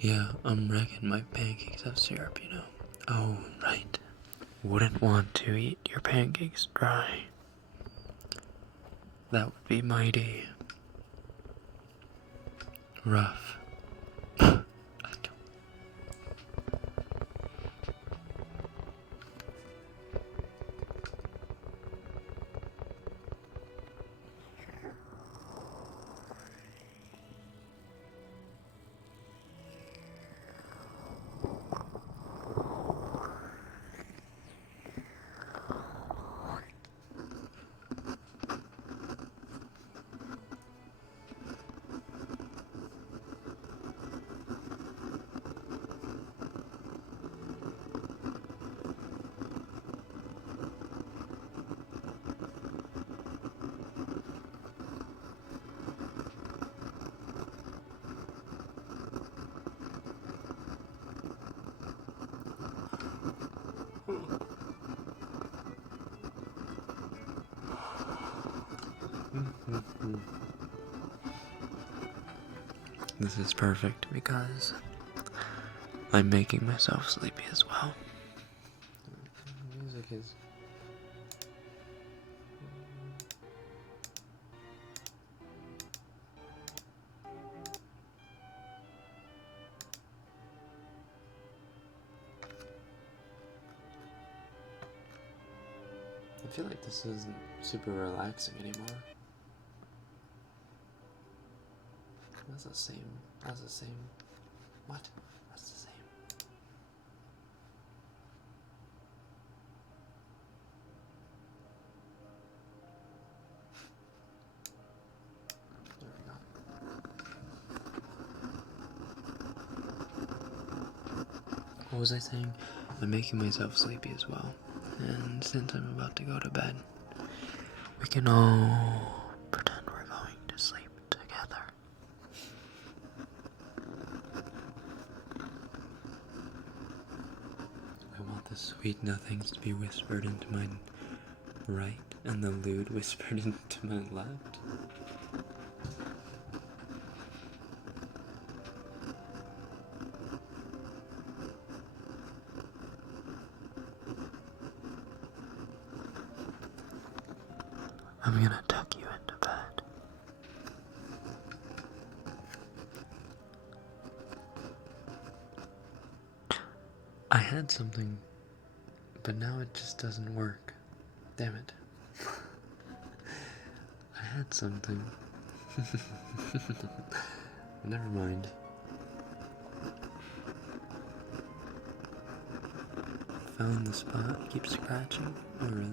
Yeah, I'm Rekken. My pancakes have syrup, you know. Oh, right. Wouldn't want to eat your pancakes dry. That would be mighty rough. This is perfect because I'm making myself sleepy as well. Music is... I feel like this isn't super relaxing anymore. That's the same. What? That's the same. There we go. What was I saying? I'm making myself sleepy as well. And since I'm about to go to bed, we can all pretend we're going to sleep together. I want the sweet nothings to be whispered into my right and the lewd whispered into my left. I'm gonna tuck you into bed. I had something, but now it just doesn't work. Damn it. I had something. Never mind. Found the spot, keep scratching. Oh, really?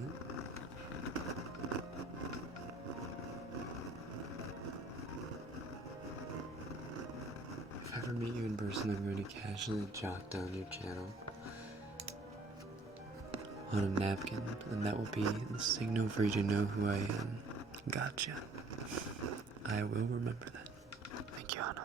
If I ever meet you in person, I'm going to casually jot down your channel on a napkin, and that will be the signal for you to know who I am. Gotcha. I will remember that. Thank you, Anna.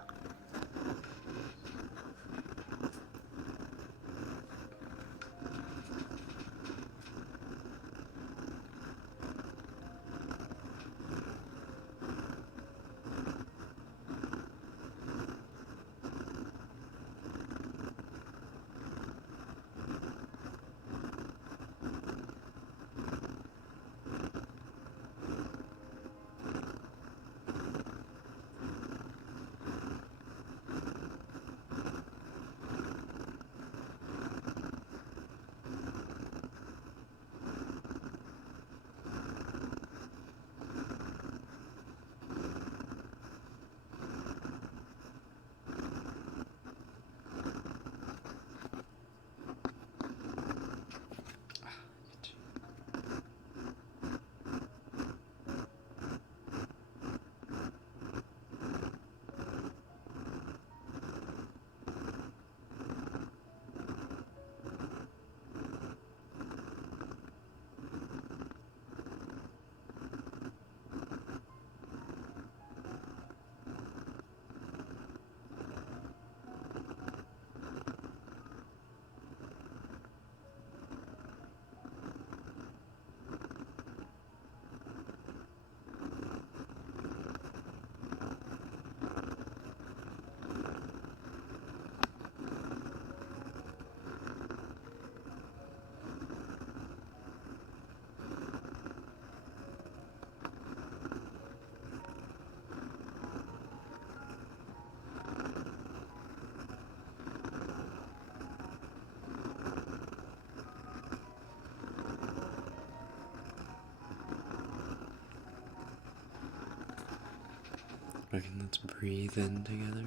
Reckon let's breathe in together.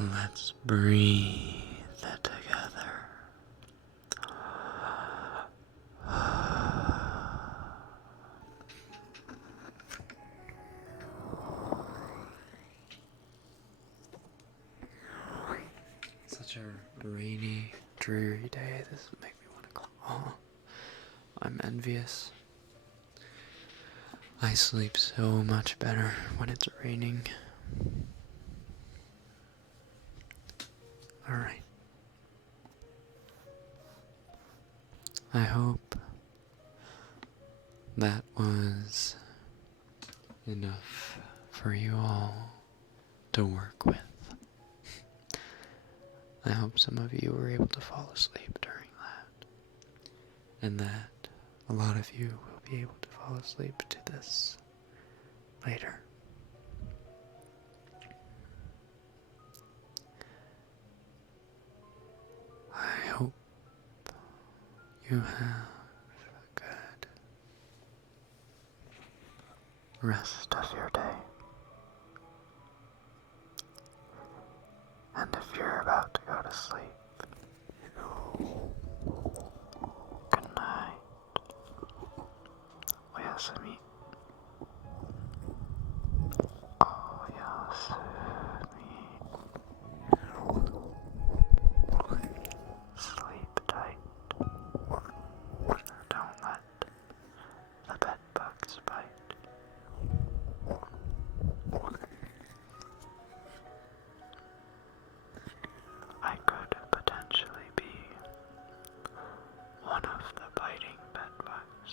Let's breathe together. Such a rainy, dreary day. This would make me want to go. Oh, I'm envious. I sleep so much better when it's raining. Alright. I hope that was enough for you all to work with. I hope some of you were able to fall asleep during that, and that a lot of you will be able to fall asleep to this later. I hope you have a good rest of your day. And if you're about to go to sleep, good night. YuSleep. Oh, YuSleep. Sleep tight. Don't let the bed bugs bite. I could potentially be one of the biting bed bugs.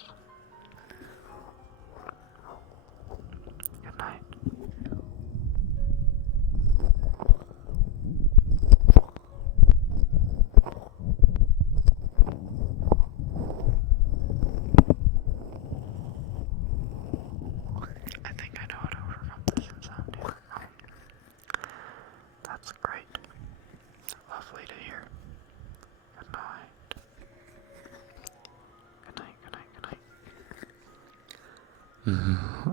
Mm-hmm.